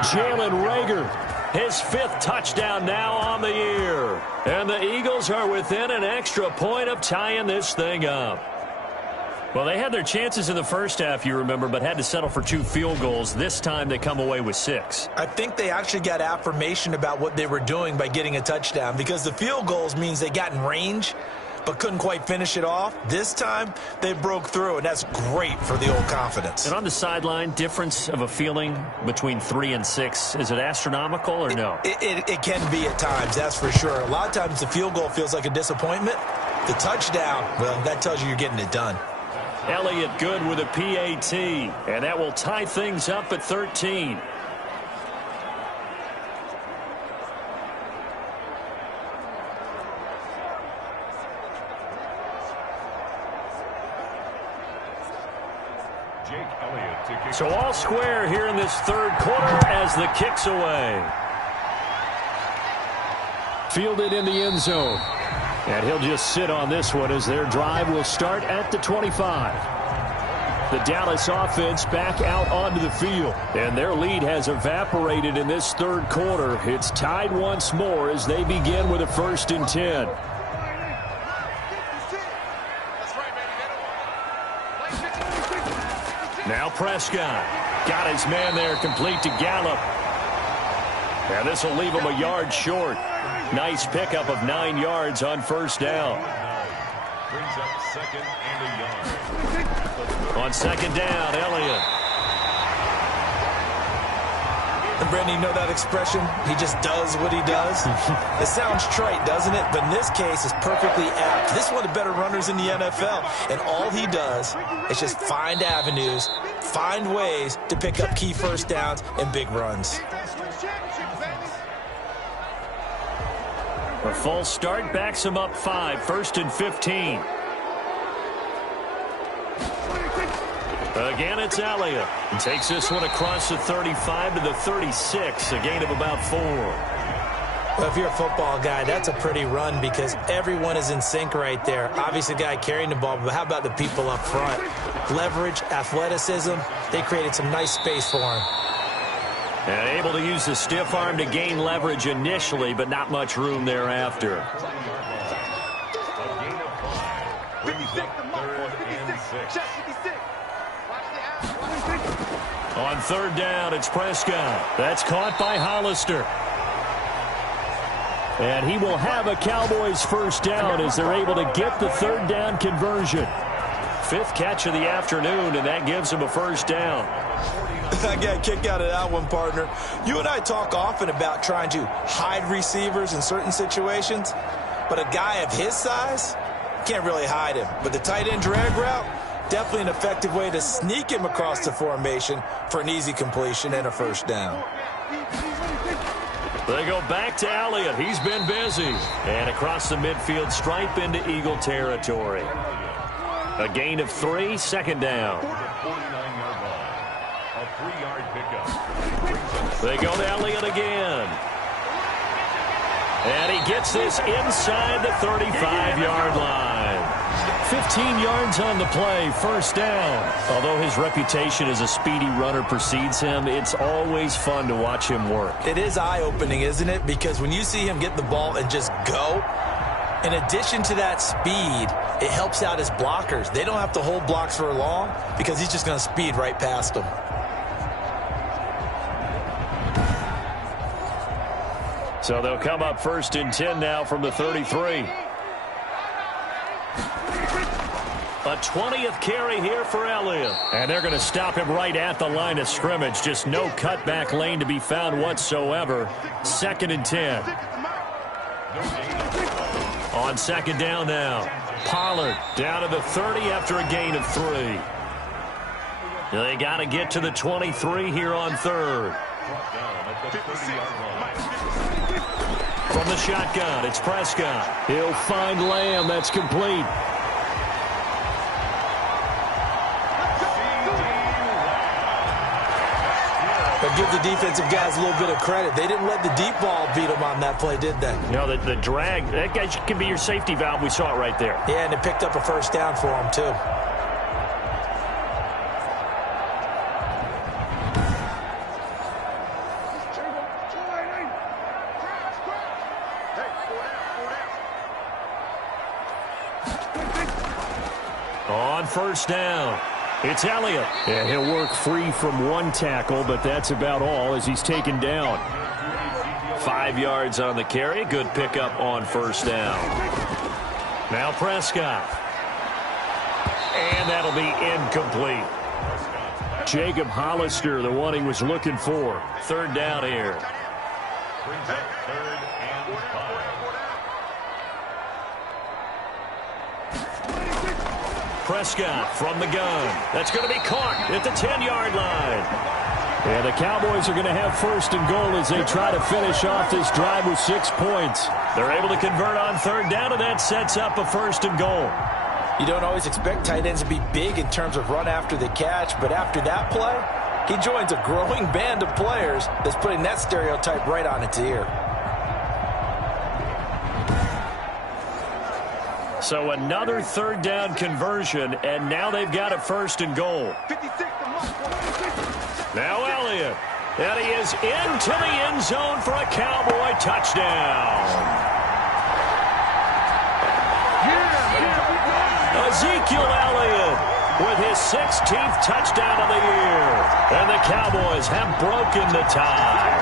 Jalen Reagor, his 5th touchdown now on the year. And the Eagles are within an extra point of tying this thing up. Well, they had their chances in the first half, you remember, but had to settle for 2 field goals. This time they come away with 6. I think they actually got affirmation about what they were doing by getting a touchdown, because the field goals means they got in range but couldn't quite finish it off. This time, they broke through, and that's great for the old confidence. And on the sideline, difference of a feeling between 3 and 6, is it astronomical or no? It can be at times, that's for sure. A lot of times the field goal feels like a disappointment. The touchdown, well, that tells you you're getting it done. Elliott good with a PAT, and that will tie things up at 13. So all square here in this 3rd quarter as the kick's away. Fielded in the end zone. And he'll just sit on this one as their drive will start at the 25. The Dallas offense back out onto the field. And their lead has evaporated in this 3rd quarter. It's tied once more as they begin with a 1st and 10. Now Prescott got his man there complete to Gallup. And this will leave him a yard short. Nice pickup of 9 yards on 1st down. Brings up 2nd and a yard. On 2nd down, Elliott. And Brandon, you know that expression? He just does what he does. It sounds trite, doesn't it? But in this case, it's perfectly apt. This is one of the better runners in the NFL. And all he does is just find avenues, find ways to pick up key 1st downs and big runs. A false start backs him up 5, 1st and 15. Again, it's Elliott. He takes this one across the 35 to the 36, a gain of about 4. Well, if you're a football guy, that's a pretty run because everyone is in sync right there. Obviously, the guy carrying the ball, but how about the people up front? Leverage, athleticism, they created some nice space for him. And able to use the stiff arm to gain leverage initially, but not much room thereafter. On 3rd down, it's Prescott. That's caught by Hollister. And he will have a Cowboys 1st down as they're able to get the 3rd down conversion. 5th catch of the afternoon, and that gives him a 1st down. I got a kick out of that one, partner. You and I talk often about trying to hide receivers in certain situations, but a guy of his size can't really hide him. But the tight end drag route, definitely an effective way to sneak him across the formation for an easy completion and a 1st down. They go back to Elliott. He's been busy. And across the midfield stripe into Eagle territory. A gain of 3, second down. They go to Elliott again. And he gets this inside the 35-yard line. 15 yards on the play, first down. Although his reputation as a speedy runner precedes him, it's always fun to watch him work. It is eye-opening, isn't it? Because when you see him get the ball and just go, in addition to that speed, it helps out his blockers. They don't have to hold blocks for long because he's just going to speed right past them. So they'll come up 1st and 10 now from the 33. A 20th carry here for Elliott. And they're going to stop him right at the line of scrimmage. Just no cutback lane to be found whatsoever. 2nd and 10. On 2nd down now. Pollard down to the 30 after a gain of 3. They got to get to the 23 here on 3rd. From the shotgun, it's Prescott. He'll find Lamb. That's complete. But give the defensive guys a little bit of credit. They didn't let the deep ball beat them on that play, did they? No, the drag, that guy can be your safety valve. We saw it right there. Yeah, and it picked up a first down for them, too. On 1st down, it's Elliott. And he'll work free from one tackle, but that's about all as he's taken down. 5 yards on the carry. Good pickup on 1st down. Now Prescott. And that'll be incomplete. Jacob Hollister, the one he was looking for. 3rd down here. Prescott from the gun. That's going to be caught at the 10-yard line. And the Cowboys are going to have 1st and goal as they try to finish off this drive with 6 points. They're able to convert on 3rd down, and that sets up a 1st and goal. You don't always expect tight ends to be big in terms of run after the catch, but after that play, he joins a growing band of players that's putting that stereotype right on its ear. So another 3rd down conversion, and now they've got a 1st and goal. Now Elliott, and he is into the end zone for a Cowboy touchdown. Ezekiel Elliott with his 16th touchdown of the year. And the Cowboys have broken the tie.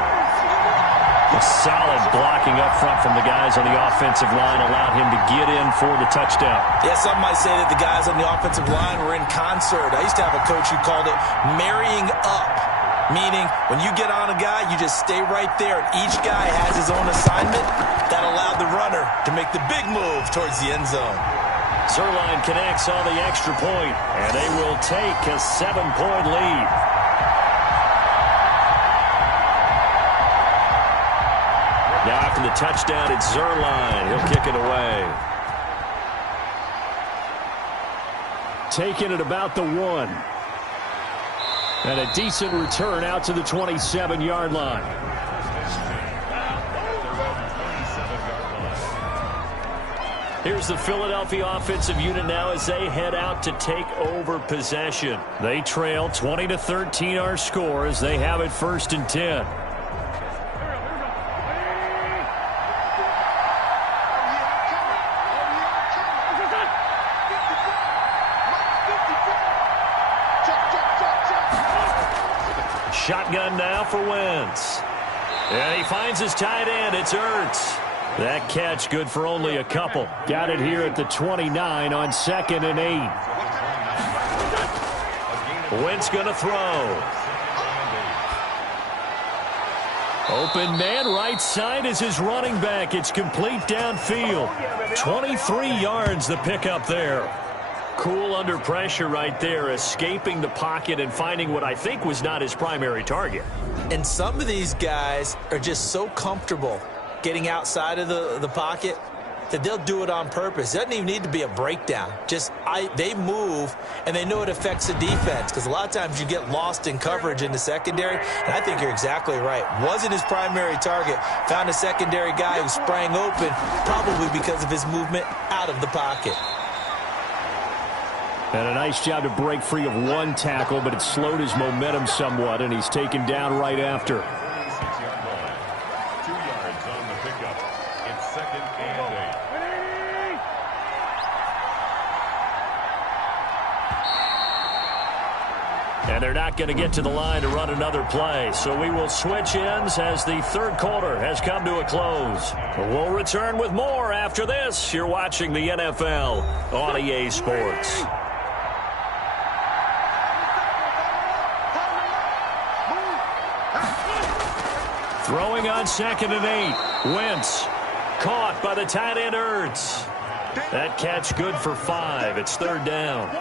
A solid blocking up front from the guys on the offensive line allowed him to get in for the touchdown. Yeah, some might say that the guys on the offensive line were in concert. I used to have a coach who called it marrying up, meaning when you get on a guy, you just stay right there, and each guy has his own assignment. That allowed the runner to make the big move towards the end zone. Zerline connects on the extra point, and they will take a 7-point lead. Now after the touchdown, it's Zerline. He'll kick it away. Taking it about the 1. And a decent return out to the 27-yard line. Here's the Philadelphia offensive unit now as they head out to take over possession. They trail 20-13 our score as they have it 1st and 10. Shotgun now for Wentz. And he finds his tight end. It's Ertz. That catch good for only a couple. Got it here at the 29 on 2nd and 8. Wentz going to throw. Open man right side is his running back. It's complete downfield. 23 yards the pickup there. Cool under pressure right there, escaping the pocket and finding what I think was not his primary target. And some of these guys are just so comfortable getting outside of the pocket that they'll do it on purpose. It doesn't even need to be a breakdown. They move, and they know it affects the defense, because a lot of times you get lost in coverage in the secondary, and I think you're exactly right. Wasn't his primary target. Found a secondary guy who sprang open, probably because of his movement out of the pocket. And a nice job to break free of one tackle, but it slowed his momentum somewhat, and he's taken down right after. 2 yards on the pickup. It's 2nd and 8. And they're not going to get to the line to run another play. So we will switch ends as the third quarter has come to a close. We'll return with more after this. You're watching the NFL on EA Sports. Throwing on 2nd and 8. Wentz caught by the tight end Ertz. That catch good for 5. It's 3rd down.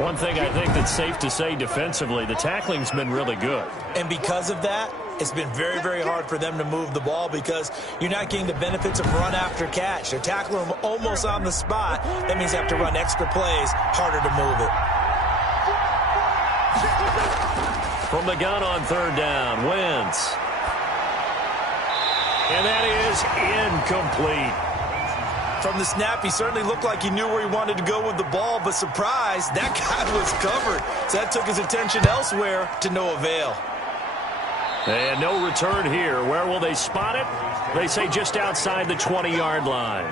One thing I think that's safe to say defensively, the tackling's been really good. And because of that, it's been very, very hard for them to move the ball, because you're not getting the benefits of run after catch. They're tackling them almost on the spot. That means they have to run extra plays, harder to move it. From the gun on 3rd down, Wentz. And that is incomplete. From the snap, he certainly looked like he knew where he wanted to go with the ball, but surprise, that guy was covered. So that took his attention elsewhere to no avail. And no return here. Where will they spot it? They say just outside the 20-yard line.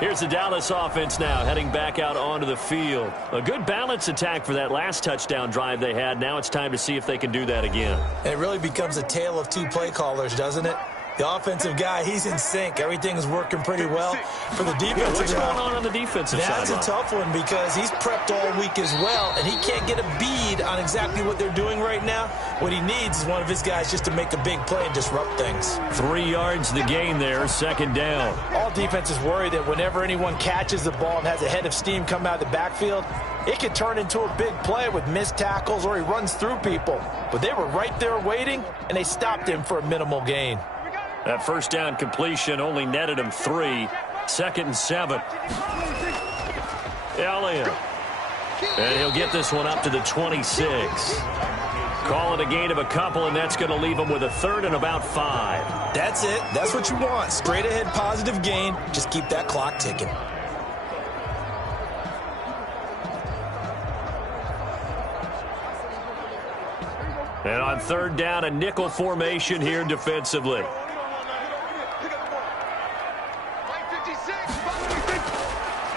Here's the Dallas offense now heading back out onto the field. A good balance attack for that last touchdown drive they had. Now it's time to see if they can do that again. And it really becomes a tale of two play callers, doesn't it? The offensive guy, he's in sync. Everything's working pretty well. For the defensive What's guy, going on the defensive side? that's a tough one, because he's prepped all week as well, and he can't get a bead on exactly what they're doing right now. What he needs is one of his guys just to make a big play and disrupt things. 3 yards the gain there, 2nd down. All defenses worry that whenever anyone catches the ball and has a head of steam come out of the backfield, it could turn into a big play with missed tackles, or he runs through people. But they were right there waiting, and they stopped him for a minimal gain. That 1st down completion only netted him 3. 2nd and 7. Elliott. And he'll get this one up to the 26. Call it a gain of a couple, and that's going to leave him with a 3rd and about 5. That's it. That's what you want. Straight ahead positive gain. Just keep that clock ticking. And on 3rd down, a nickel formation here defensively.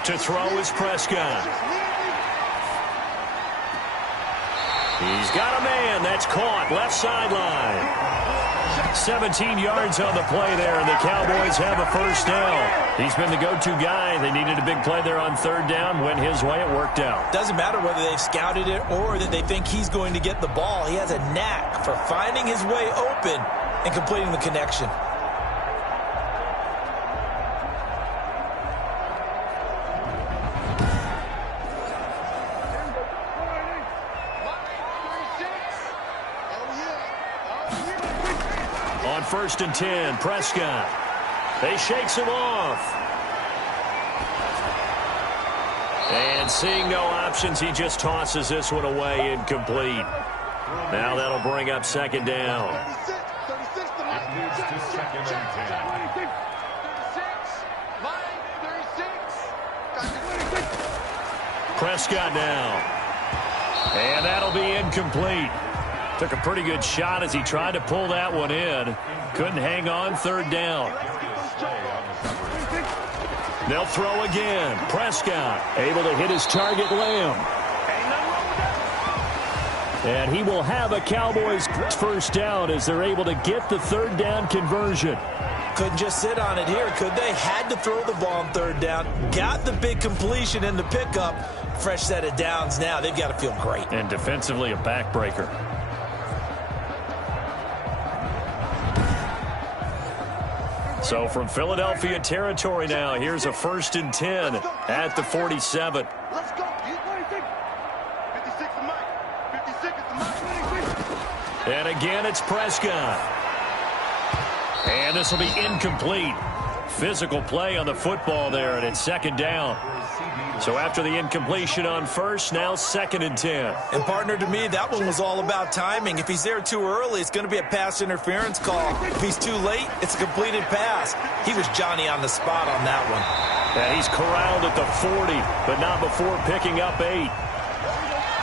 To throw is Prescott. He's got a man. That's caught. Left sideline. 17 yards on the play there, and the Cowboys have a 1st down. He's been the go-to guy. They needed a big play there on 3rd down. Went his way. It worked out. Doesn't matter whether they've scouted it or that they think he's going to get the ball. He has a knack for finding his way open and completing the connection. On 1st and 10, Prescott. They shakes him off. And seeing no options, he just tosses this one away, incomplete. Now that'll bring up 2nd down. It moves to 2nd and 10. Prescott now. And that'll be incomplete. Took a pretty good shot as he tried to pull that one in. Couldn't hang on. 3rd down. They'll throw again. Prescott able to hit his target, Lamb. And he will have a Cowboys 1st down as they're able to get the 3rd down conversion. Couldn't just sit on it here, could they? Had to throw the ball on 3rd down. Got the big completion in the pickup. Fresh set of downs now. They've got to feel great. And defensively, a backbreaker. So from Philadelphia territory now, here's a 1st and 10 at the 47. Let's go. 56 is Mike. 56 is Mike. And again, it's Prescott. And this will be incomplete. Physical play on the football there, and it's 2nd down. So after the incompletion on 1st, now 2nd and 10. And partner, to me, that one was all about timing. If he's there too early, it's going to be a pass interference call. If he's too late, it's a completed pass. He was Johnny on the spot on that one. And he's corralled at the 40, but not before picking up 8.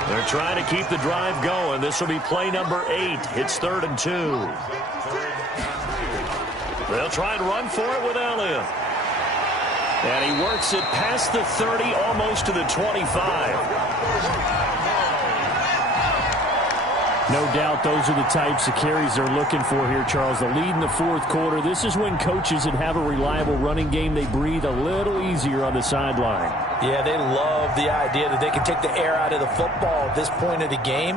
They're trying to keep the drive going. This will be play number 8. It's 3rd and 2. They'll try and run for it with Elliott. And he works it past the 30, almost to the 25. No doubt those are the types of carries they're looking for here, Charles. The lead in the 4th quarter. This is when coaches that have a reliable running game, they breathe a little easier on the sideline. Yeah, they love the idea that they can take the air out of the football at this point of the game.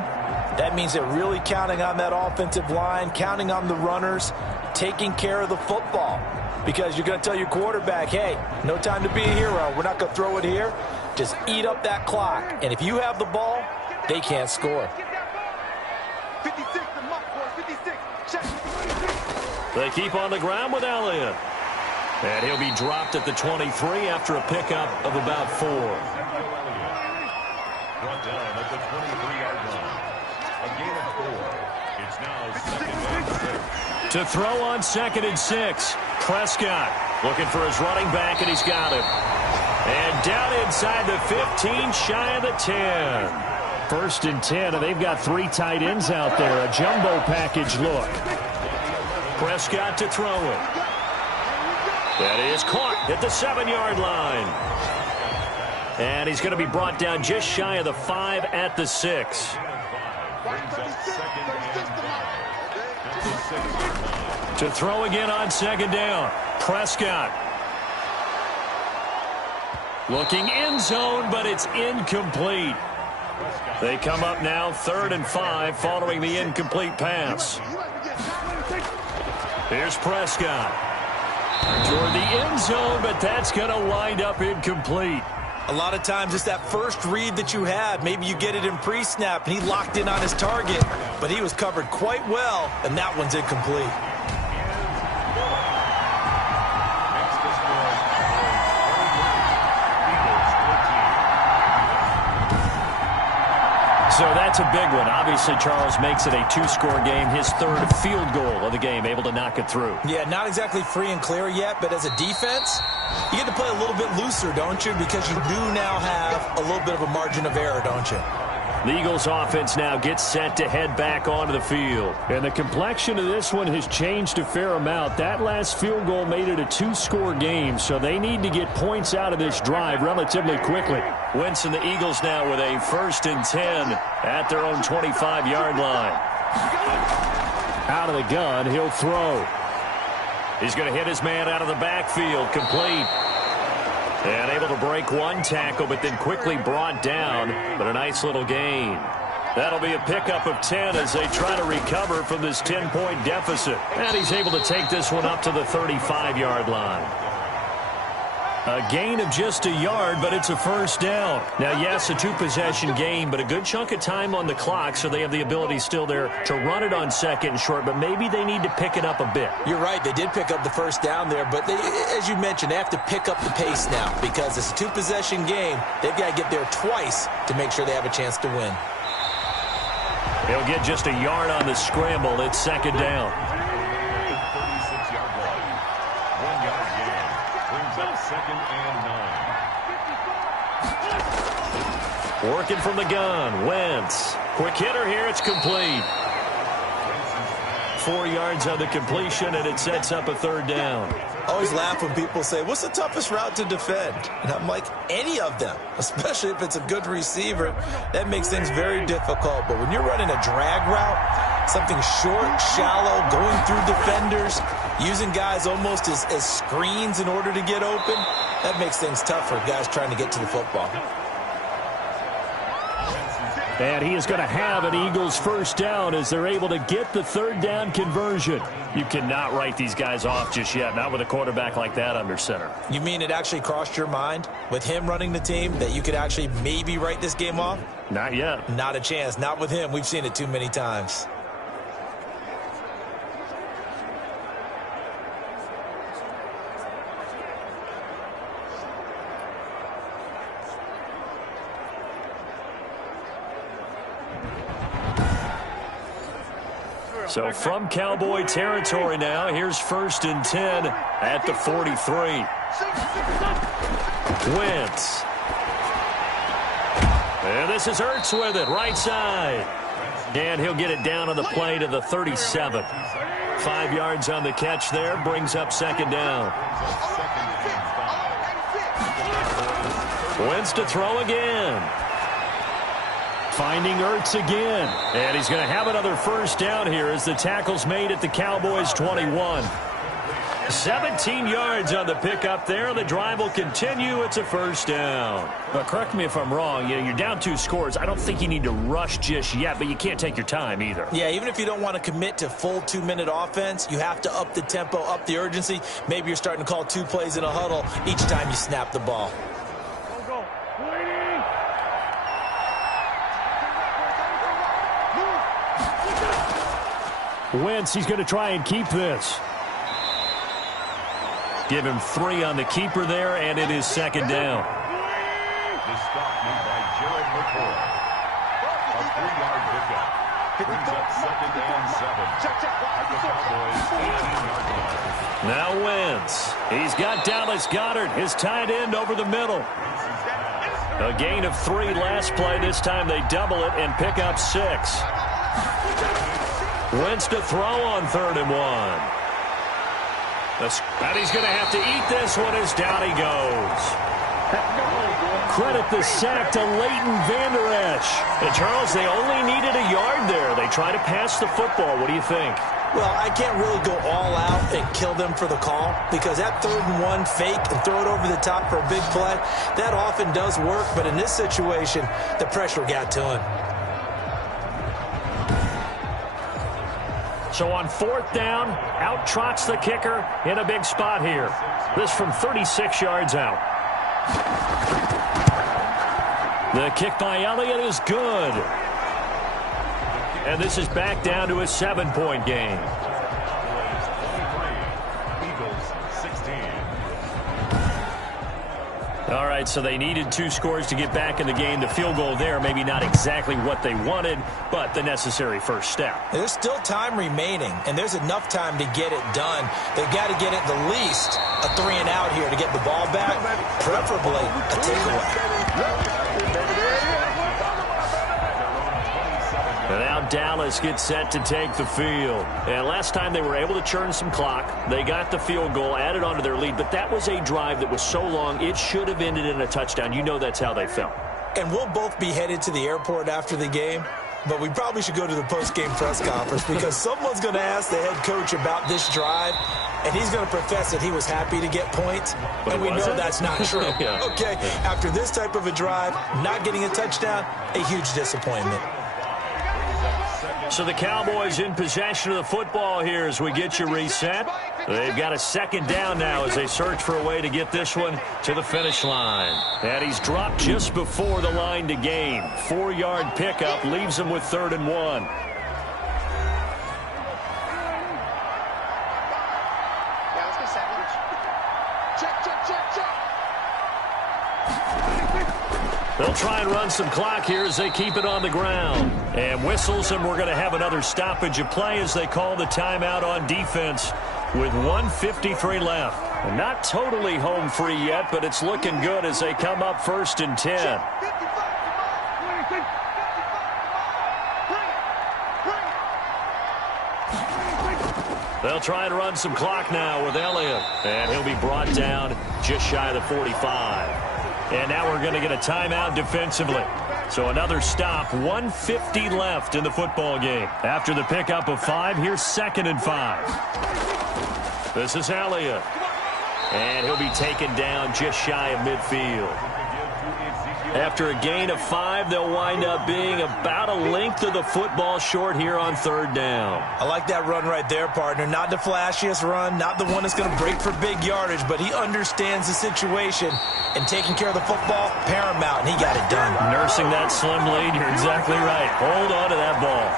That means they're really counting on that offensive line, counting on the runners, taking care of the football. Because you're going to tell your quarterback, hey, no time to be a hero. We're not going to throw it here. Just eat up that clock. And if you have the ball, they can't score. 56 to Mike, boys. 56. Check. 56. They keep on the ground with Elliott. And he'll be dropped at the 23 after a pickup of about 4. Brought down at the 23-yard line. A gain of 4. It's now 2nd and 6. To throw on 2nd and 6. Prescott looking for his running back, and he's got him. And down inside the 15, shy of the 10. 1st and 10, and they've got 3 tight ends out there. A jumbo package look. Prescott to throw it. That is caught at the 7-yard line. And he's going to be brought down just shy of the 5 at the 6. To throw again on 2nd down. Prescott. Looking end zone, but it's incomplete. They come up now 3rd and 5 following the incomplete pass. Here's Prescott. Toward the end zone, but that's going to wind up incomplete. A lot of times it's that first read that you had. Maybe you get it in pre-snap, and he locked in on his target, but he was covered quite well, and that one's incomplete. So that's a big one. Obviously, Charles makes it a 2-score game. His 3rd field goal of the game, able to knock it through. Yeah, not exactly free and clear yet, but as a defense, you get to play a little bit looser, don't you? Because you do now have a little bit of a margin of error, don't you? The Eagles offense now gets set to head back onto the field. And the complexion of this one has changed a fair amount. That last field goal made it a 2-score game, so they need to get points out of this drive relatively quickly. Wentz and the Eagles now with a 1st and 10 at their own 25-yard line. Out of the gun, he'll throw. He's going to hit his man out of the backfield, complete. And able to break one tackle, but then quickly brought down. But a nice little gain. That'll be a pickup of 10 as they try to recover from this 10-point deficit. And he's able to take this one up to the 35-yard line. A gain of just a yard, but it's a 1st down. Now, yes, a 2-possession game, but a good chunk of time on the clock, so they have the ability still there to run it on 2nd and short, but maybe they need to pick it up a bit. You're right. They did pick up the 1st down there, but as you mentioned, they have to pick up the pace now because it's a 2-possession game. They've got to get there twice to make sure they have a chance to win. He'll get just a yard on the scramble. It's 2nd down. Working from the gun, Wentz. Quick hitter here, it's complete. 4 yards on the completion, and it sets up a 3rd down. I always laugh when people say, what's the toughest route to defend? And I'm like, any of them, especially if it's a good receiver. That makes things very difficult. But when you're running a drag route, something short, shallow, going through defenders, using guys almost as screens in order to get open, that makes things tough for guys trying to get to the football. And he is going to have an Eagles first down as they're able to get the third down conversion. You cannot write these guys off just yet, not with a quarterback like that under center. You mean it actually crossed your mind with him running the team that you could actually maybe write this game off? Not yet. Not a chance. Not with him. We've seen it too many times. So from Cowboy territory now, here's 1st and 10 at the 43. Wentz. And this is Ertz with it, right side. And he'll get it down on the play to the 37. 5 yards on the catch there, brings up 2nd down. Wentz to throw again. Finding Ertz again. And he's going to have another first down here as the tackle's made at the Cowboys' 21. 17 yards on the pickup there. The drive will continue. It's a first down. But correct me if I'm wrong. You're down 2 scores. I don't think you need to rush just yet, but you can't take your time either. Yeah, even if you don't want to commit to full 2-minute offense, you have to up the tempo, up the urgency. Maybe you're starting to call 2 plays in a huddle each time you snap the ball. Wentz, he's going to try and keep this. Give him 3 on the keeper there, and it is 2nd down. The stop made by Jared McCoy. A 3-yard pickup. Brings up 2nd and 7. At the Cowboys' 18-yard line. Now Wentz. He's got Dallas Goedert, his tight end, over the middle. A gain of 3 last play. This time they double it and pick up 6. Wentz to throw on 3rd and 1. And he's going to have to eat this one as down he goes. Credit the sack to Leighton Vander Esch. And Charles, they only needed a yard there. They try to pass the football. What do you think? Well, I can't really go all out and kill them for the call because that 3rd and 1 fake and throw it over the top for a big play, that often does work. But in this situation, the pressure got to him. So on 4th down, out trots the kicker in a big spot here. This from 36 yards out. The kick by Elliott is good. And this is back down to a 7-point game. Eagles 16. All right, so they needed 2 scores to get back in the game. The field goal there, maybe not exactly what they wanted, but the necessary first step. There's still time remaining, and there's enough time to get it done. They've got to get at the least a 3-and-out here to get the ball back, preferably a takeaway. And now Dallas gets set to take the field. And last time they were able to churn some clock. They got the field goal, added on to their lead, but that was a drive that was so long it should have ended in a touchdown. You know that's how they felt. And we'll both be headed to the airport after the game, but we probably should go to the post-game press conference because someone's going to ask the head coach about this drive, and he's going to profess that he was happy to get points, and we know that's not true. Yeah. Okay, after this type of a drive, not getting a touchdown, a huge disappointment. So the Cowboys in possession of the football here as we get you reset. They've got a 2nd down now as they search for a way to get this one to the finish line. And he's dropped just before the line to gain. 4-yard pickup leaves him with 3rd and 1. They'll try and run some clock here as they keep it on the ground. And whistles, and we're going to have another stoppage of play as they call the timeout on defense with 1:53 left. And not totally home free yet, but it's looking good as they come up 1st and 10. They'll try and run some clock now with Elliott. And he'll be brought down just shy of the 45. And now we're going to get a timeout defensively. So another stop, 1:50 left in the football game. After the pickup of 5, here's 2nd and 5. This is Elliott. And he'll be taken down just shy of midfield. After a gain of 5, they'll wind up being about a length of the football short here on 3rd down. I like that run right there, partner. Not the flashiest run, not the one that's going to break for big yardage, but he understands the situation, and taking care of the football, paramount, and he got it done. Nursing that slim lead, you're exactly right. Hold on to that ball.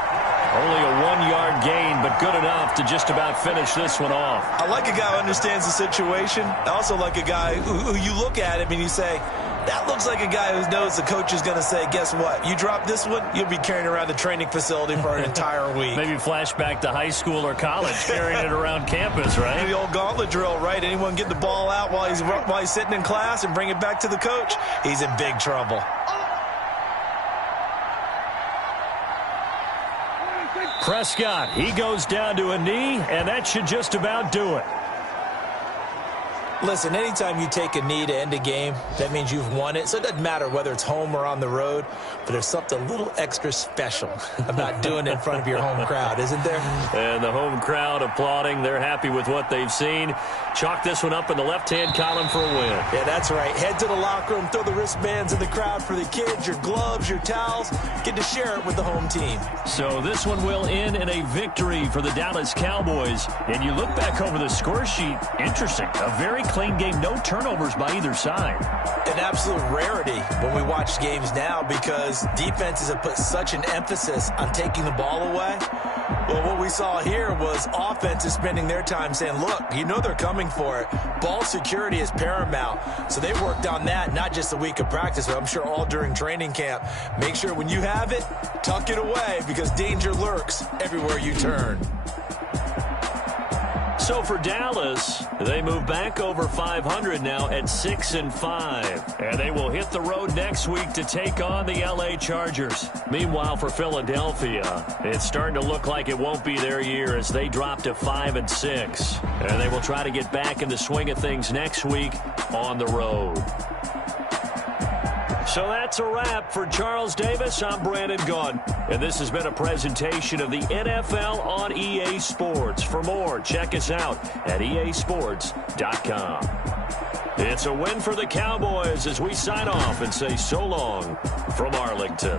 Only a 1-yard gain, but good enough to just about finish this one off. I like a guy who understands the situation. I also like a guy who you look at him and you say, that looks like a guy who knows the coach is going to say, guess what? You drop this one, you'll be carrying around the training facility for an entire week. Maybe flashback to high school or college, carrying it around campus, right? The old gauntlet drill, right? Anyone get the ball out while he's sitting in class and bring it back to the coach? He's in big trouble. Prescott, he goes down to a knee, and that should just about do it. Listen, anytime you take a knee to end a game, that means you've won it. So it doesn't matter whether it's home or on the road, but there's something a little extra special about doing it in front of your home crowd, isn't there? And the home crowd applauding. They're happy with what they've seen. Chalk this one up in the left-hand column for a win. Yeah, that's right. Head to the locker room, throw the wristbands in the crowd for the kids, your gloves, your towels. Get to share it with the home team. So this one will end in a victory for the Dallas Cowboys. And you look back over the score sheet, interesting. A very clean game, no turnovers by either side. An absolute rarity when we watch games now because defenses have put such an emphasis on taking the ball away. Well, what we saw here was offenses spending their time saying, look, you know they're coming for it. Ball security is paramount. So they worked on that, not just a week of practice, but I'm sure all during training camp. Make sure when you have it, tuck it away because danger lurks everywhere you turn. So for Dallas, they move back over 500 now at 6-5. And they will hit the road next week to take on the LA Chargers. Meanwhile, for Philadelphia, it's starting to look like it won't be their year as they drop to 5-6. And they will try to get back in the swing of things next week on the road. So that's a wrap for Charles Davis. I'm Brandon Gaudin, and this has been a presentation of the NFL on EA Sports. For more, check us out at easports.com. It's a win for the Cowboys as we sign off and say so long from Arlington.